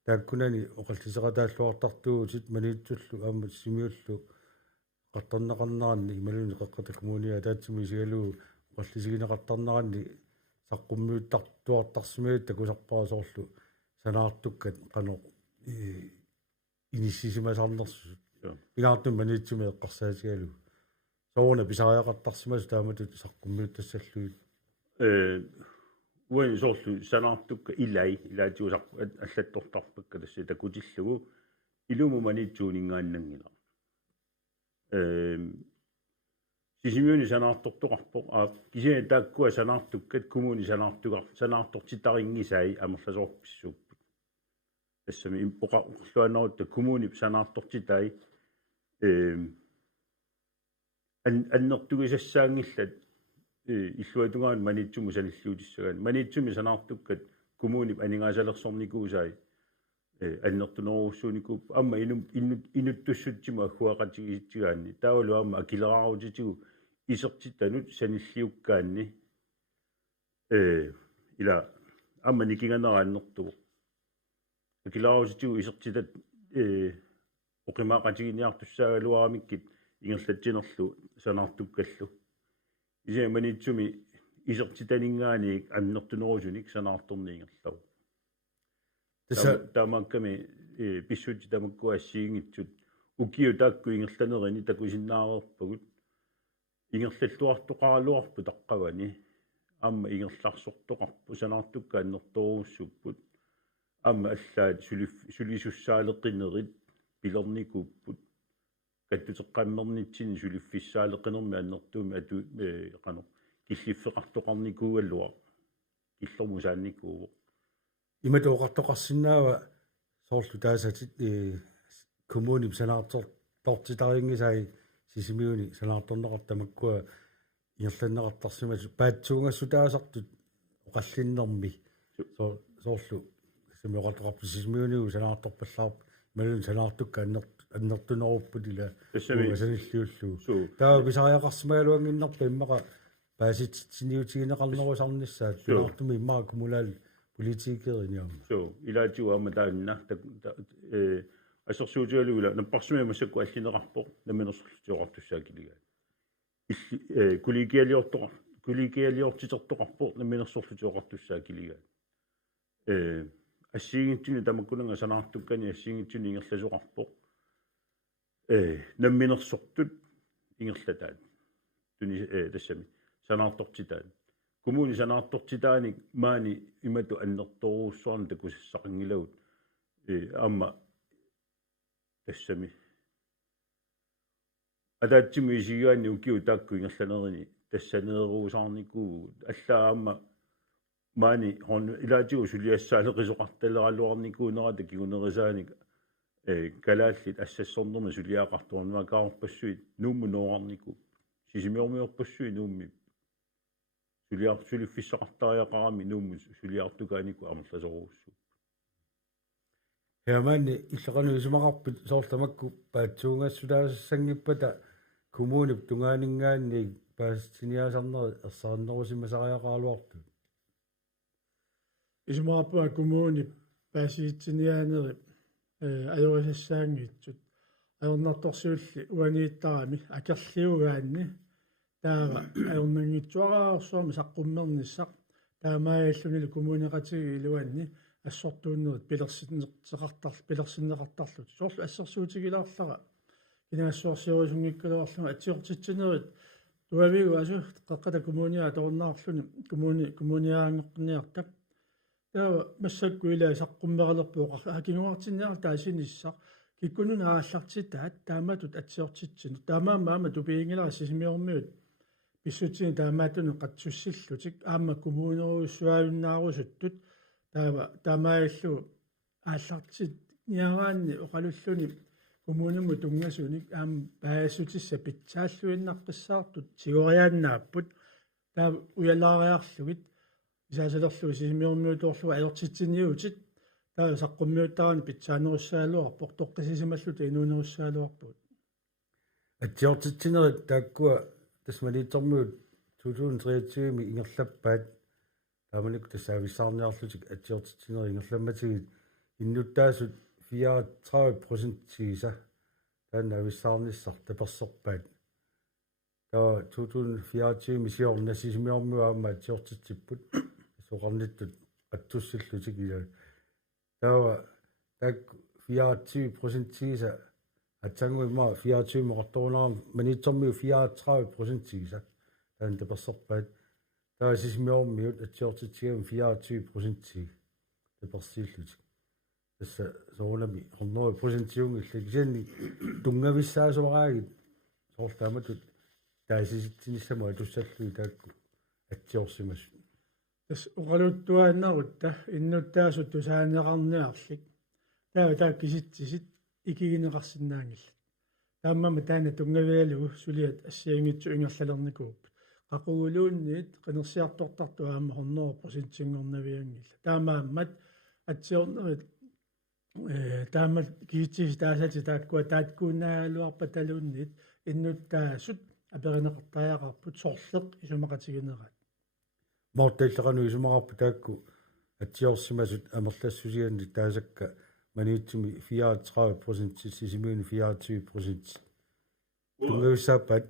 тааккунани оқалтисеқатааллуартартуутит маниитсуллу аама симиуллу qattarneqarnaranni imaluni qaqqatakumunia taatsimi sigaluu qallisiginaqartarnaranni saqqummiuttartuartarsimit takusarpaasorlu sanaartukkat qano inissisimasarnersu igaartum maniitsumi eqqarsaasigalu soona pisariaqartarsimas taamatut saqqummiuttassallui uani soorlu sanaartukka ilaatiusaq аллатторtarpakka tassi takutillugu ilumu maniitsuuningaannangila сисимиуни санаартортоқарпоқ кисиа тааккуа санаартуккат коммуни санаартортитарингисаи амерласоорписсууппут тассами импоқарлуанерутта коммуни санаартортитаи аннертугисассаангиллат иллуатунгаан манитсуму саниллуутиссагаан манитсуми санаартуккат коммуни анингаасалерсорникуусаи аннертунеруссууникуп амма инуттуссутсиму аггуақатигиситсигаанни таавалу амма акилераарутитигу исертитанут саниллиуккаанни ила амма никинганерааннэртугу акилераарутитигу исертитат оқимаақатигиниартуссаагалуарамиккит ингерлатсинерлу санаартуккаллу исиаманитсуми исертитанингаани аннертунерусуник санаарторниингерлау таамакками писсути тамаккуассиингитсут укиу таакку ингерланерини такусиннаарерпагут ингерллуартоқаралуарпу таққавани амма ингерларсортоқарпу санаартуккааннерторуссуппут амма аллаат сулисуссаалеққинерит пилерникууппут каттутеққаммернитсини сулиффиссаалеққинерми аннертууми ату қано киллиффеқартоқарникуугаллуа киллормусаанникуу иматооқартоқарсинаава соорлу таасатит коммуни санаартортитарингисаи сисимиуни санаарторнеқартамаккуа иерланнеқартарсимасу паатсуунгассу таасартут оқаллиннэрми соорлу самиоқартоқарпу сисимиуниу санаарторпаллаарп малун санаартукка аннертунеруппут ила саниллиуллу таа писариақарсимагалуангиннарпа иммақа пааситсиниутигинеқарнерусарниссаат луартуми иммаа коммунаал политикеринниам so ilaatiу аама таанна ассерсуутигалугула наппарсуми массакку аллинеқарпо наминерсорлутиоқартуссаакилигаа куликиалиортитертоқарпо наминерсорлутиоқартуссаакилигаа ассиингитсуни тамаккунанга санаартуккани ассиингитсуни ингерласоқарпо намминерсортут ингерлатаат туни тассами санаартортитаат коммуни санаартортитааник маани имату аннерторуусsuarna такусассақангилавут амма тассами адаатсими исигиаанни укиу таакку ингерланерини тассанеруусаарнику аллаама маани хон илаатигу сулиассаалеқисоқарталералуарникуунерата кигунерисааник калааллит ассассорнерма сулиаақартуарнаа каарпассуит нуумму ноорарнику сисимиормиорпассуи нуумми сулиартулиффиссақартариақарами нуумму сулиартукаанику амерласоруussу Hermanni иллеқану исумақарпут соорлтамакку паатсуунгассулаассангиппата коммунip тунгаанингаанни паастиниасарнери ерсаарнерусимасариақаалуарту исумаарпуа коммуни паасиитсиниаанери ajorисассаангитсут аернарторсиулли уанииттарами акерлиугаанни таава аернангитсуараарсуами саққуммерниссақ таамааллунили коммуниқатиги илуанни ассортууннерит пилерсиннеқартарлут соорлу ассерсуутигилаарлара кинаассуарсиорисунгиккалуарлуга атсиортитсинерит туавигу асу қаққата коммуниа торнаарлуни коммуниаангоққниарта таава массакку илаа саққуммералерпуоқ акингуартинниар таасиниссақ киккунун ааллартитаат тааматут атсиортитсин таамаама тупиингилара сисимиормиут писсутсини таамаатуну қатсуссиллутик аама коммунеруссуаавиннаарусуттут таава таамааллу ааллартит ниараанни оқалуллуни коммунэму тунгасуник аама паасутисса питсааллуиннарпассаартут сигориааннааппут таа уялаариарлугит исаасалерлуги сисимиормиутоорлуга аёртитсиниутит таа саққуммиуттарани питсаанеруссаалуарпоқ тоққисисималлута инуунеруссаалуарпут атсиортитсинерит тааккуа тасмалиитсормуут 2023 ингерлаппаат тааманик тассаависсаарниарлутик атсиортитсинери ингерламматигит иннуттаасут 34% тииса таанна ависсаарниссар таперсерпаат таа 2024 мисиорна сисимиормуаама атсиортитсиппут соқарниттут аттуссиллутик иа таа так 24% тииса атсангуима 24 моқарторунаа манитсормиу 34% тииса таан таперсерпаат таа сисимиормиут атсиортитсигам 24% тиг таперсииллутик тасса соонами 100% тиунгиллакисианни тунгависсаасуараагит соорлааматут таасиситсиниссама туссаллуи таакку атсиорсимасу тас оқалуттуааннарутта иннуттаасут тусаанеқарниарлик таа киситсисит икигинеқарсинаангилла тааммама таана тунгавиалугу сулиат ассиангитсу ингерлалерникууп қақугулуунниит қинерсиартортарту аама 100% тингорнавиангилла таамааммат атсиорнерит таамат киитсис таасати тааккуа тааккуунаалуарпа талуунниит иннуттаасут аперинеқартаяақарпут соорлеқ исумақатигинерат мортаиллеқану исумақарпу таакку атсиорсимасут амерлассусианни таасакка маниутсими 34% сисимиуни 24% тунгависсааппат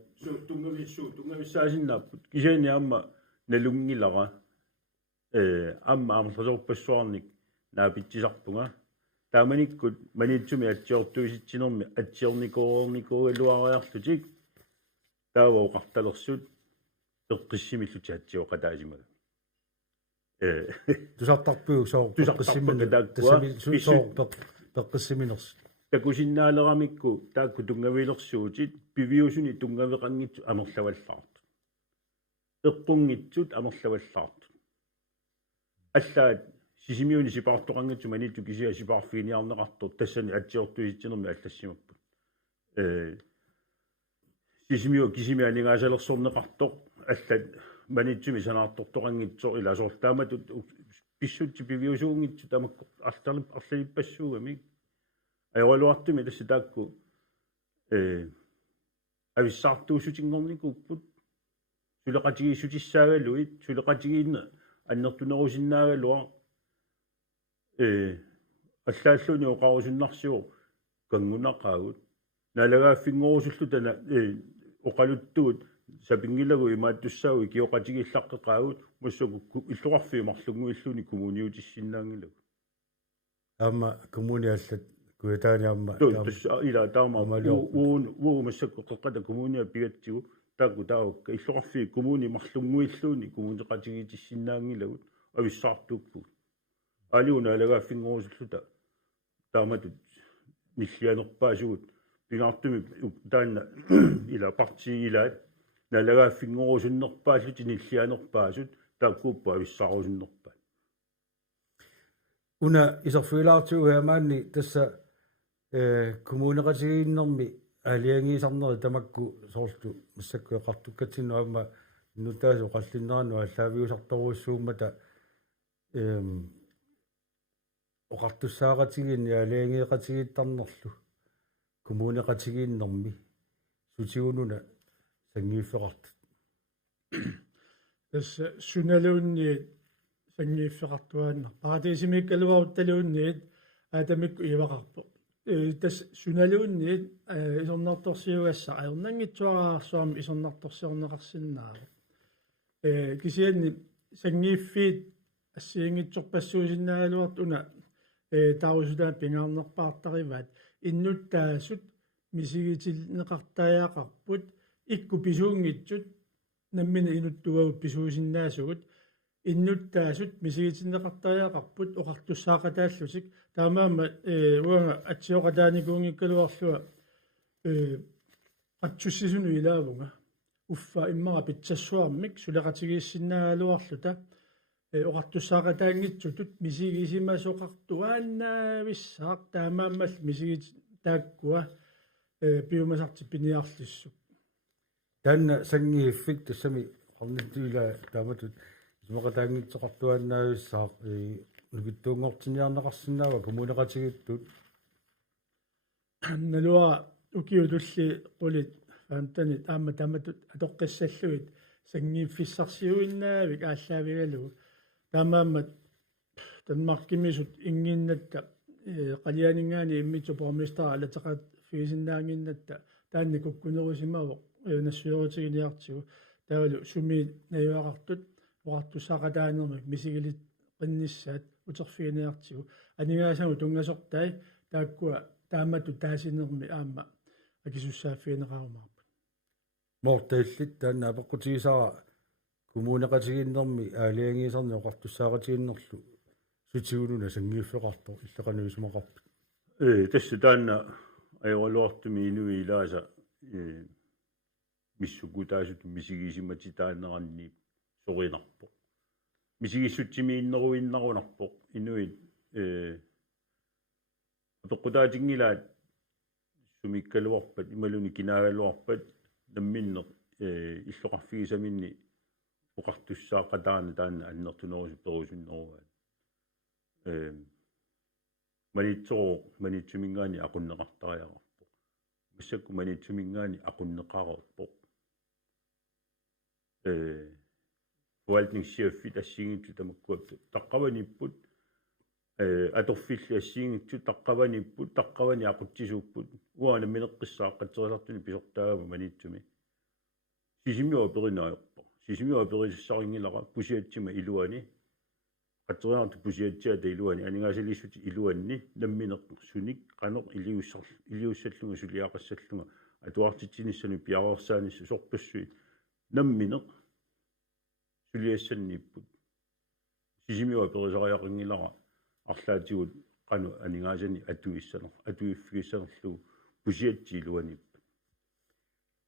тунгависсаасиннааппут кисиани аама налунгилара аама амерласорпассуарник наапитсисарпунга тааманиккут маниутсими атсиортуиситсинерми атсиорникоорникуалуариарлутик таава оқарталерсут эққиссимиллути атсиоқатаасимага тусартарпуу соор пеққиссиминерс такусиннаалерамикку таакку тунгавилерсуутит пивиусуни тунгавеқангитсу амерлаваллаарт эққунгитсут амерлаваллаарт аллаат сисимиуни сипаартоқангитсу манитту кисиа сипаарфиниарнеқартор тассани атсиортуиситсинерми аллассимаппут сисимиу кисимианигаасалерсорнеқартоқ аллат маниттуми санаартортоқангитсоо иласоорлааматут писсутти пивиусуунгитсу тамакку арлалиппассуугами аёлуартуми тасса таакку ависсаартуусутингорникуппут сулеқатигиссутиссаагалуит сулеқатигиинна аннертунерусиннаагалуа аллааллуни оқарусуннарсиу кангунақаагут налагааффингорусуллу тана оқалуттугут сапингилагу имааттуссаагу киоқатигиллаққеқаагут массугу иллуқарфи марлунгуиллуни коммуниутиссиннаангилагу аама коммуниаллат куятааниарма ила таама уу массакку қеққата коммуниа пигатсигу таакку таавакка иллуқарфи коммуни марлунгуиллуни коммунеқатигиитиссиннаангилагут ависсаартууппу алиуна алагааффингорусуллута тааматут ниллианерпаасугут пигаартуми таанна ила партии илаат налагаффингорусуннерпааллут иниллианерпаасут тааккууппа ависсаарусуннерпаа una isarfilaartuugaamaanni tassa kommuneqatigiinnermi aliangiisarneri tamakku soortu massakkueqartukkatinnuamma innutaasu qallinneranu allaaviusartoruussuummata oqartussaaqatigiinni aliangiiqatigiittarnerlu kommuneqatigiinnermi sutigununa sangiiffeqartut тасса суналуунниит сангииффеқартуаанна паратисимиккалуарутталуунниит аатамикку ивақарпо тас суналуунниит исорнарторсиугасса аернангитсуараарсуарми исорнарторсиорнеқарсиннаава кисианни сангииффиит ассиингитсорпассуусиннаагалуарт уна таусутаа пингаарнерпаартариваат иннуттаасут мисигитилнеқартаяақарпут икку писуунгитсут наммина инуттугавут писуусиннаасугут иннуттаасут мисигитиннеқартаяақарпут оқартуссаақатааллусик таамаама уанга атсиоқатааникуунгиккалуарлуа атсуссисуну илаавунга уффа иммара питсассуармик сулеқатигииссиннаагалуарлута оқартуссаақатаангитсутут мисигисимасоқартуааннаависсаақ таамааммал мисигит тааккуа пиумасарти пиниарлиссу танна сангииффик тассами орнаттуила тааматут исмақатаангитсоқартуаннаависсаақ нугиттуунгортиниарнеқарсинаава коммунеқатигиттут налуа укиутулли qulит фантани таама таматут атоққиссаллуит сангииффиссарсиуиннаавик ааллаавигалу таамааммат танмаркимисут ингиннатта қалианингаани иммитсу промистаа алатеқат фисиннаангиннатта таанни куккунерусимавоқ нассуерутигиниартигу таавалу суми наюақартут оқартуссаақатаанермик мисигилит qinnissaat uterfiiniartigu anigaasaamu tungasортай тааккуа таамату таасинерми аама акисуссааффиинеқарумаарпа мортаиллит таанна апеққутигисара коммунеқатигиннерми аалиангиисарни оқартуссаақатигиннерлу сутигунуна сангииффеқартор иллеқануисмақарпут тасса таанна аёралуартуми инуилааса миссукутаасут мисигисимати тааннеранни соринарпо мисигиссутсимииннеруиннарунарпо инуит апеққутаатингилаат сумиккалуарпат ималуни кинаагалуарпат намминне иллоқарфигисаминни оқартуссаақатаана таанна аннертунерусу перусуннеруаат манитсумингаани ақуннеқартариақарпо массакку манитсумингаани ақуннеқарерпо forvaltningschef ассиингитсу тамаккуаппу таққаваниппут аторфилли ассиингитсу таққаваниппут таққавани ақутсисууппут уана минеққиссааққатсерисартуни писортаава манитсуми сисимиуа перинааёрпа сисимиуа периссарингилара пусиатсима илуани қатсериарту пусиатсиата илуани анигаасалиссути илуанни намминеқ суник қанеқ илиуссаллунга сулиақассаллунга атуартитсиниссани пиареерсааниссу сорпассуит намминеқ сулиассанниппут сисимиуа перисариақингилара арлаатигут қану анигаасани атуиффигиссанерлу пусиатсиилуаниппа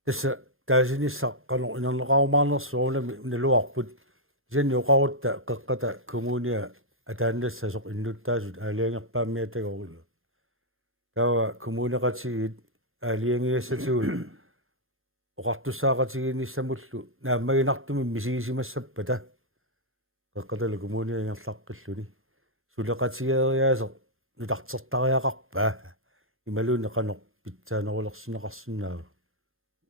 тасса таасиниссақ қанер инернеқарумаарнерсуунами налуарпут исанни оқарутта қеққата коммуниа атааннассасоқ иннуттаасут аалиангерпааммиатагоруйу тава коммунеқатигит аалиангиассатигут оқартуссаақатигиниссамуллу нааммагинартуми мисигисимассаппата қеққатала коммуниангерлаққиллуни сулеқатигериаасеқ нутартертариақарпаа ималуунне қанер питсаанерулерсинеқарсинаава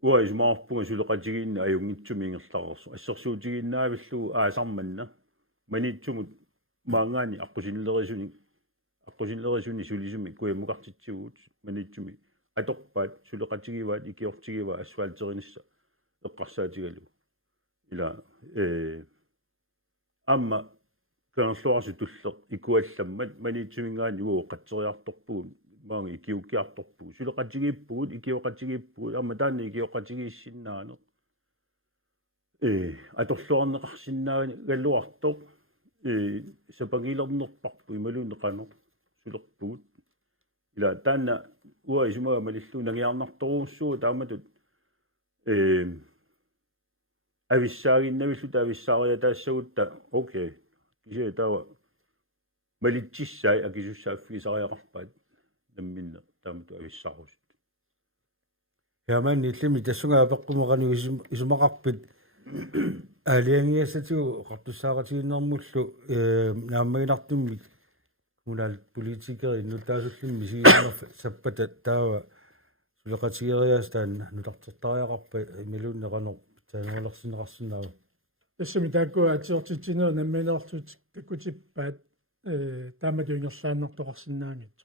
уаисмаарпунга сулеқатигиинна аюнгитсуми ингерлақарсу ассерсуутигииннаавиллуу аасарманна манитсумут маангаани аққусинлерисуни сулисуми куяммукартитсигуут манитсуми аторпаат сулеқатигиваат икиортигива асфальтеринисса эққарсаатигалу ила амма канерлуарсу туллеқ икуалламмат манитсумингаани уу қатсериарторпугун маанги икиуккиарторпугу сулеқатигиппугут икиоқатигиппугут амма таанна икиоқатигииссиннаане аторлуарнеқарсиннаани галлуартоқ сапагилернерпарпу ималуунне қано сулерпугут ила таанна уа исумага малиллу нагиарнарторууссуу тааматут ависсаагиннавиллу таависсаариатаассагутта окей кися тава малитсиссай акисуссааффигисариақарпаат намминне таамату ависсаарус Jamen illimi tassunga peqqumaqanu isumaqarpit aaliangiassatu qartussaaratiguinnermullu naammaginartummik kunaal politikeri nuttaasullimmi siginerfa sappata taava suleqatigerias taanna nutartertariaqarpa imilunneqanor taanualersineqarsinnaava тассами тааккуа атиортитсинера намминеэртут таккутиппаат тааматуингерлааннэртоқарсинаангит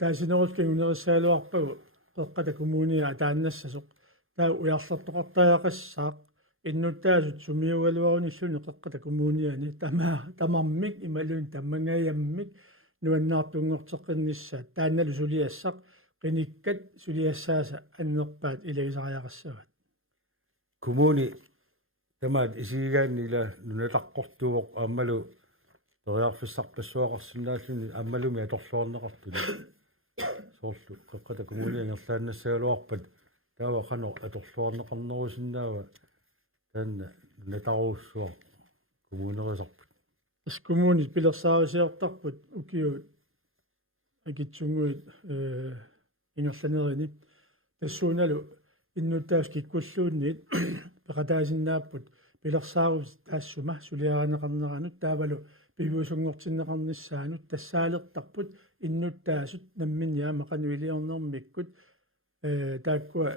таасинерулкин унериссаалуарпагу эққата коммуниа тааннассасоқ таа уярлертоқартаяақассаақ иннуттаасут сумиугалуаруниллуни эққата коммуниани тамармик ималуун таммангаяммик нуаннаартунгортеққиннissaат таанналу сулиассақ қиниккат сулиассааса аннерпаат илагисариақассават коммуни тамаат исигааннила нунатаққортуоқ ааммалу ториарфиссарпассуақарсинааллуни аммалуми аторлуарнеқартуни соорлу қеққата коммуниангерлааннассаалуарпат таава қано аторлуарнеқарнерусиннаава таанна натаруссуа коммунерисарпут ас коммунис пилерсаарисиортарпут укиут акитсунгуит ингерланерини тассууналу иннуттаас киккуллуунниит пеқатаасиннааппут пилерсаарус таассума сулиаранеқарнеранут таавалу пивуусунгортиннеқарниссаанут тассаалертарпут иннуттаасут намминниаа мақануилиорнэрмиккут тааккуа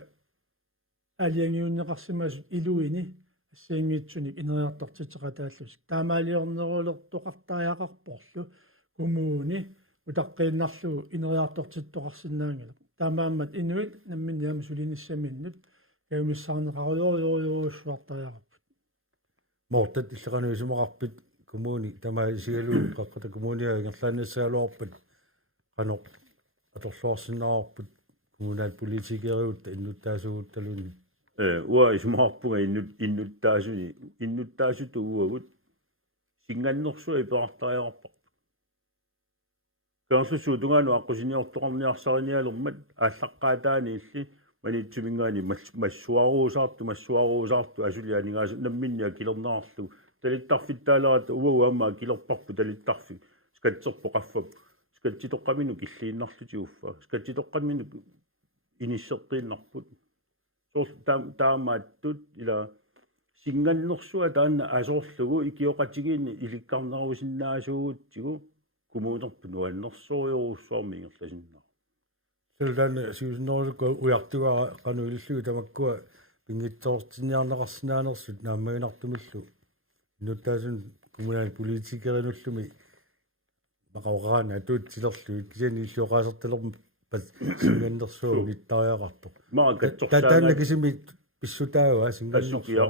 алиангиуннеқарсимасут илуини ассиангитсуник инериартартитеқатааллус таамаалиорнерулертоқартариақарпорлу коммуни утаққииннарлугу инериартортиттоқарсинаангила таамааммат инуит намминниама сулиниссаминнут каумиссаарнеқаруйориориуссуартариақарпут мортат иллеқануисумақарпит коммуни тамаисигалуу қеққата коммуниагерлааннассаалуарпат қано аторлуарсинаарпут коммунаал политикериутта иннуттаасугутталуни уа исмаарпуга иннуттаасуту уагут синганнэрсуи пеартариақарпарпу каерсусуу тунгану аққусиниортоқарниарсариниалермат ааллаққаатаани илли манитсумингаани массуаруусаарту асулианигаасу намминниа килернаарлу талиттарфиттаалерат уау аамаа килерпарпу талиттарфи скатсерпо қаффап скатситоққамину киллииннарлути уффа скатситоққамину иниссертииннарпут соор таамааттут ила синганнэрсуа таанна асоорлугу икиоқатигиинни иликкарнерусиннаасуугутсигу кумуунерпу нуаннерсориоруссуарми ингерласиннаа сэлдан сиуснерусукку уяртугаа кануилиллуги тамаккуа пингитсоортинниарнеқарсинаанерсут нааммагинартумиллу нуттаасун коммунаал политикеринуллуми мақавгаана туутсилерлуги кисани иллуоқаасерталерм пат синганнерсуа ниттариақарто таанна кисими писсутаава синганнерсуа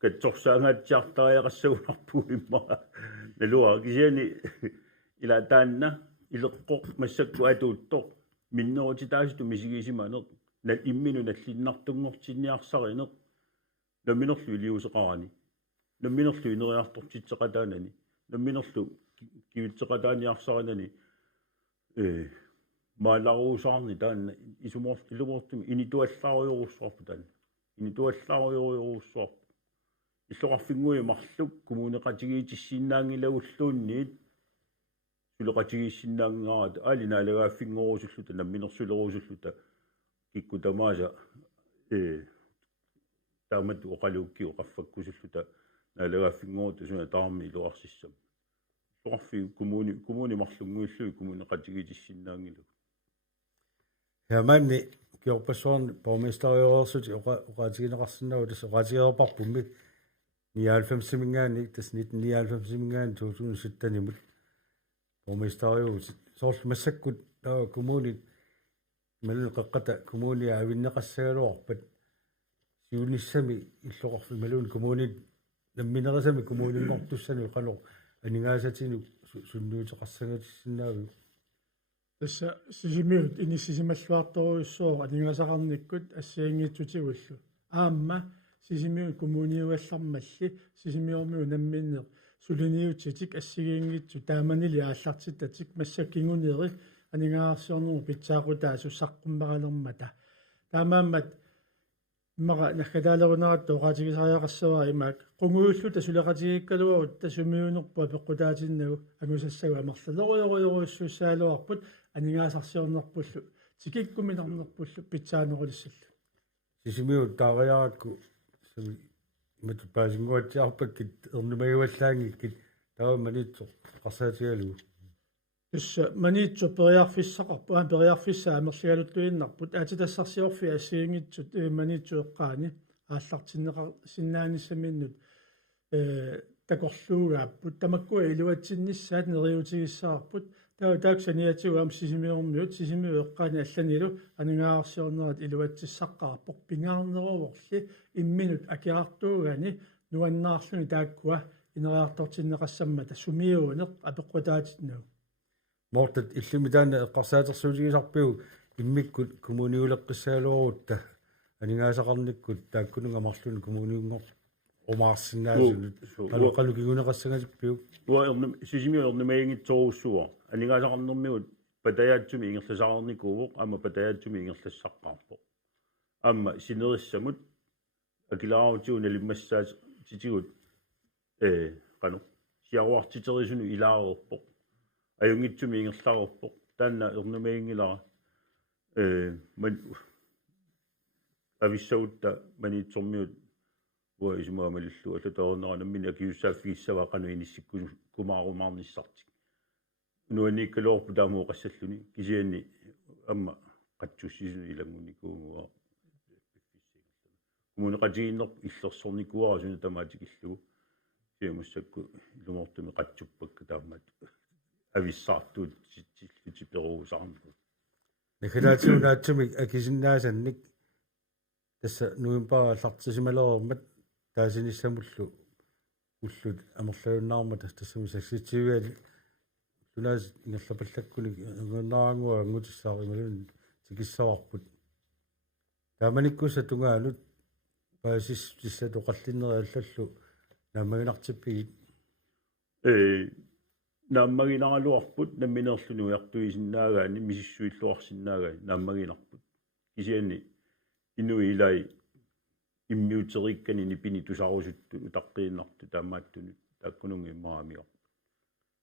катсорсаангаатсиартариақассагунарпу имма налуа кисани ила таанна илеққоқ массакку атуутто миннерутитаасуту мисигисиманер нал иммину наллиннартунгортинниарсаринеқ наминерлу илиусеқарани наминерлу инериартортитсеқатаанани наминерлу кивитсеқатааниарсаринани мааларуусаарни таанна исумоор илумортуми инитуаллааруйоруссуарпу таанна инитуаллааруйоруссуарпу иллоқарфингуи марлук коммунеқатигиитиссииннаангилагуллуунниит сулеқатигииссиннаангаарат алинаалагааффингорусуллута намминерсулерусуллута кикку тамааса таамату оқалуукки оқаффаккусуллута наалагааффингоруту суна таарми илуарсиссам иллоқарфи коммуни марлунгуиллуи коммунеқатигиитиссиннаангилу Hermanni kiorpassuarni borgmestereerersuti oqaatigineqarsinnau tas oqaatigeerparpummi 99-mingaani tas 1999-mingaani 2017-nimut borgmesteriuut soorlu massakkut taa kommuni malun qaqqata kommunia avinneqassagaluarpat siunissami illoqarfi malun kommuni namminerisami kommuninnertussani qanoq aningaasatinu sunnuuteqarsangatissinnaagi тасса сисимиут иниссисималлуарторуйуссоо анингасақарниккут ассиангиитсутигуллу аама сисимиут коммуниуаллармалли сисимиормиу намминнеэ сулиниутитик ассигиингитсу тааманили ааллартиттатик массаккингунери анингаарсиорнеру питсаақутаа суссаққуммаралермата таамааммат иммаqa нахкалаалерунерат тоqaатигисариақассаваа имаак qunguullu тасулеқатигиккалуарут тасумиунерпуа пеққутаатиннагу агусассага амерлалеруйоруйссуусаалуарпут анигаасарсиорнерпуллу тикиккуминарнерпуллу питсаанерулиссаллу сисимиу таариаракку имату паасингуатсиарпаккит эрнумагуаллаангиккит таа манитсо қарсаатигалугу тусса манитсо периарфиссақарпу периарфиссаа амерлигалуттуиннарпут аатитассарсиорфи ассиингитсут манитсо эққаани ааллартиннеқа синнааниссаминнут такорлуугааппут тамаккуа илуатсиннissaат нериутигиссаарпут тааксаниатигу ам сисимиормиут сисимиу эққаани алланилу анигаарсиорнерат илуатсиссаққарпоқ пингаарнеруворли имминут акиартуугаани нуаннаарлуни тааккуа инериартортиннеқассаммата сумиуунеқ апеққутаатиннау мортат иллимитаана эққарсаатерсуутигисарпиу иммиккут коммуниулеққиссаалуарутта анигаасақарниккут тааккунунга марлуни коммуниунгор омаарсинаасунут қалукигунеқассагасиппиу уа эрнум сисимиу эрнумаингитсоруссуа анигаасақарнэрмиут патаяатсуми ингерласаарникууоқ ама патаяатсуми ингерлассаққарпоқ амма синериссамут акилааутиуна лиммассаат титигут кану сиаруартитерисуну илаарерпоқ аюнгитсуми ингерлаарерпоқ таанна эрнумаингилара ман ависсаутта манитсормиут уа исмаамалиллу аллутаорнеранаммини акиуссааффигиссава кану иниссикку кумаарумаарниссартик нуаниккалуорпу таамууқассаллуни кисианни амма қатсуссисуни илангуникуугуа мунеқатигиннер иллерсорникуарасуна тамаатикиллугу сиамуссакку лумортуми қатсуппакка таамаат ависсаартуут типеруусаарнеру нахилаатсуунаатсумик акисиннаасанник тасса нуимпааллартисималерермат таасиниссамуллу уллут амерлаюннаарма тассаму сасситсивиали тунаас ингерлапаллаккуни нернаангуа ангутиссаарималун тикиссаварпут тааманиккуса тунгаанут паасис тисса тоқаллиннериаллаллу наамагинартиппигит нааммагинаралуарпут намминерлуни уяртуисиннаагаани мисиссуиллуарсиннаагаани нааммагинарпут кисианни инуилай иммиутериккани нипини тусарусутту утаққииннарту таамааттуни тааккунунги иммаамига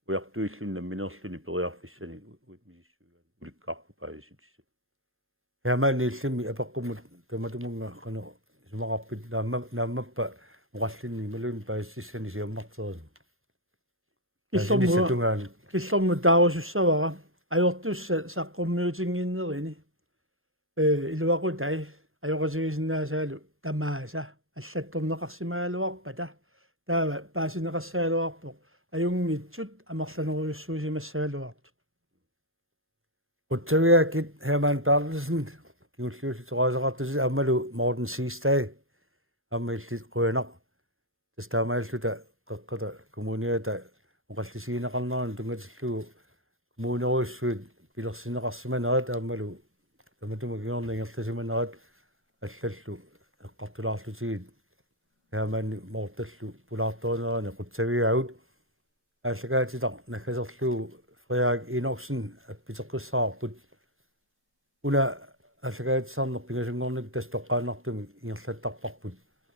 уяртуиллун намминерлуни периарфиссани мисиссугаани уликкаарпу пааситисса ямаани иллими апаққумут таматумунга қано сумақарпит нааммаппа муқаллинни малуин паассиссани сиаммартерис киллорму таавасуссавара ajortussa saqqummiutinnginnerini iluaqutai ajorasigisinaasaalu tamaasa аллатторнеқарсимаалуарпата таава паасинеқассаалуарпоқ аюнгитсут амерланеруйуссуусимассаалуарту утсавиакит Herman Bertelsen киуллиуллитераасақартуси аммалу Morten Sistad аммиллит қуянақ тастаамааллута қеққата коммуниата оқаллисигинеқарнеран тунгатиллугу коммунеруйуссуит пилерсинеқарсиманерат аммалу таматума гиорнингерласиманерат аллаллу эққартулаарлутигит Herman Mortallu пулаарторнерани қутсавиаут ааллагаатитар нахасерлугу Frederik Enoksen аппитеққиссаарпут уна аллагаатисаарнер пигасунгорник тастоққаанартуми ингерлаттарпарпут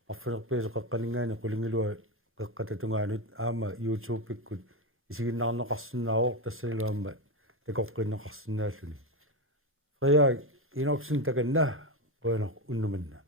арфунерпиасеқаққанингаани қулингилуа пеққататунгаанут аама YouTube-иккут исигиннаарнеқарсинаавор тассалуамма такоққиннеқарсинааллуни Frederik Enoksen таканна пуанеқ уннуманна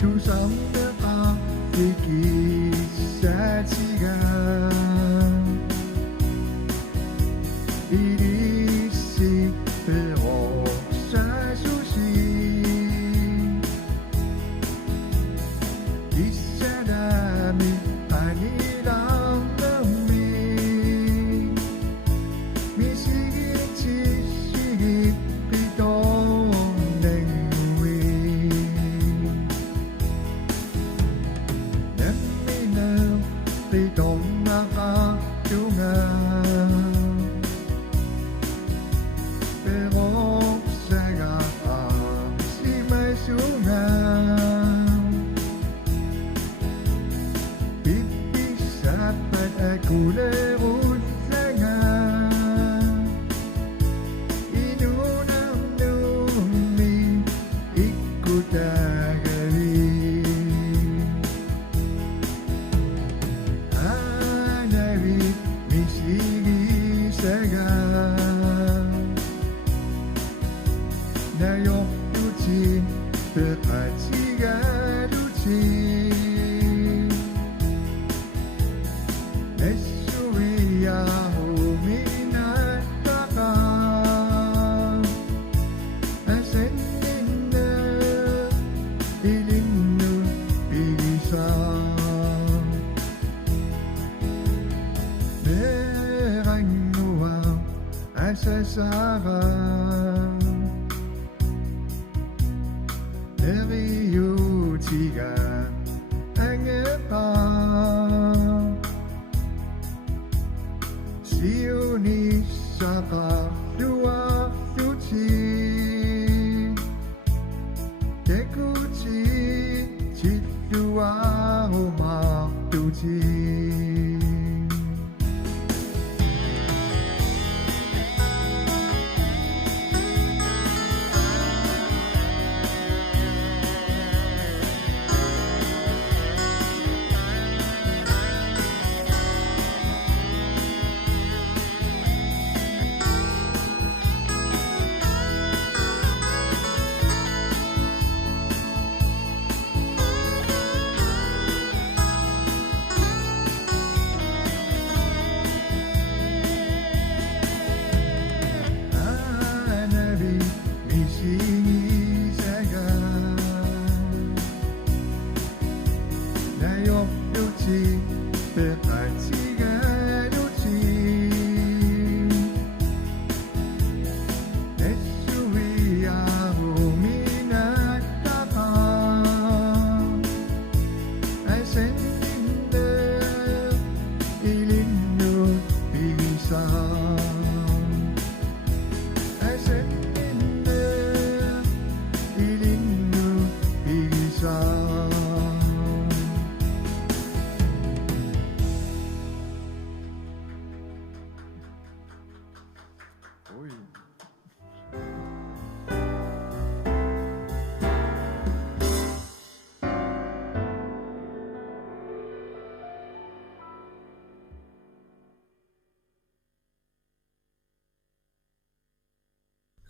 Du samler af 시간 이리시 배옥사 소식 이 사람이 아니란 놈이 미시기 지식이 비동냉 위 남미는 비동나가 중앙 배옥사가 심할 순간 비비사pat kulay utlangan inunang numi ikutagali anawi misigisagan nayoktutin berkatigalutin Esuya huminataka Asenina ilinu bisa Merangua asasara Neriutiga angepa Siuni saka dua suci Kekuci cidua rumah tuci Anabi misigisagan Nayoktuti berkatigalutin Esuya huminataka Asenina ilinu bisa Asenina ilinu bisa Oi.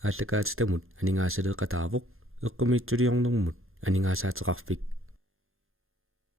ааллакаатитамут анигаасалеэкатаавоқ эққумиитсулиорнэрмут анигаасаатеқарфик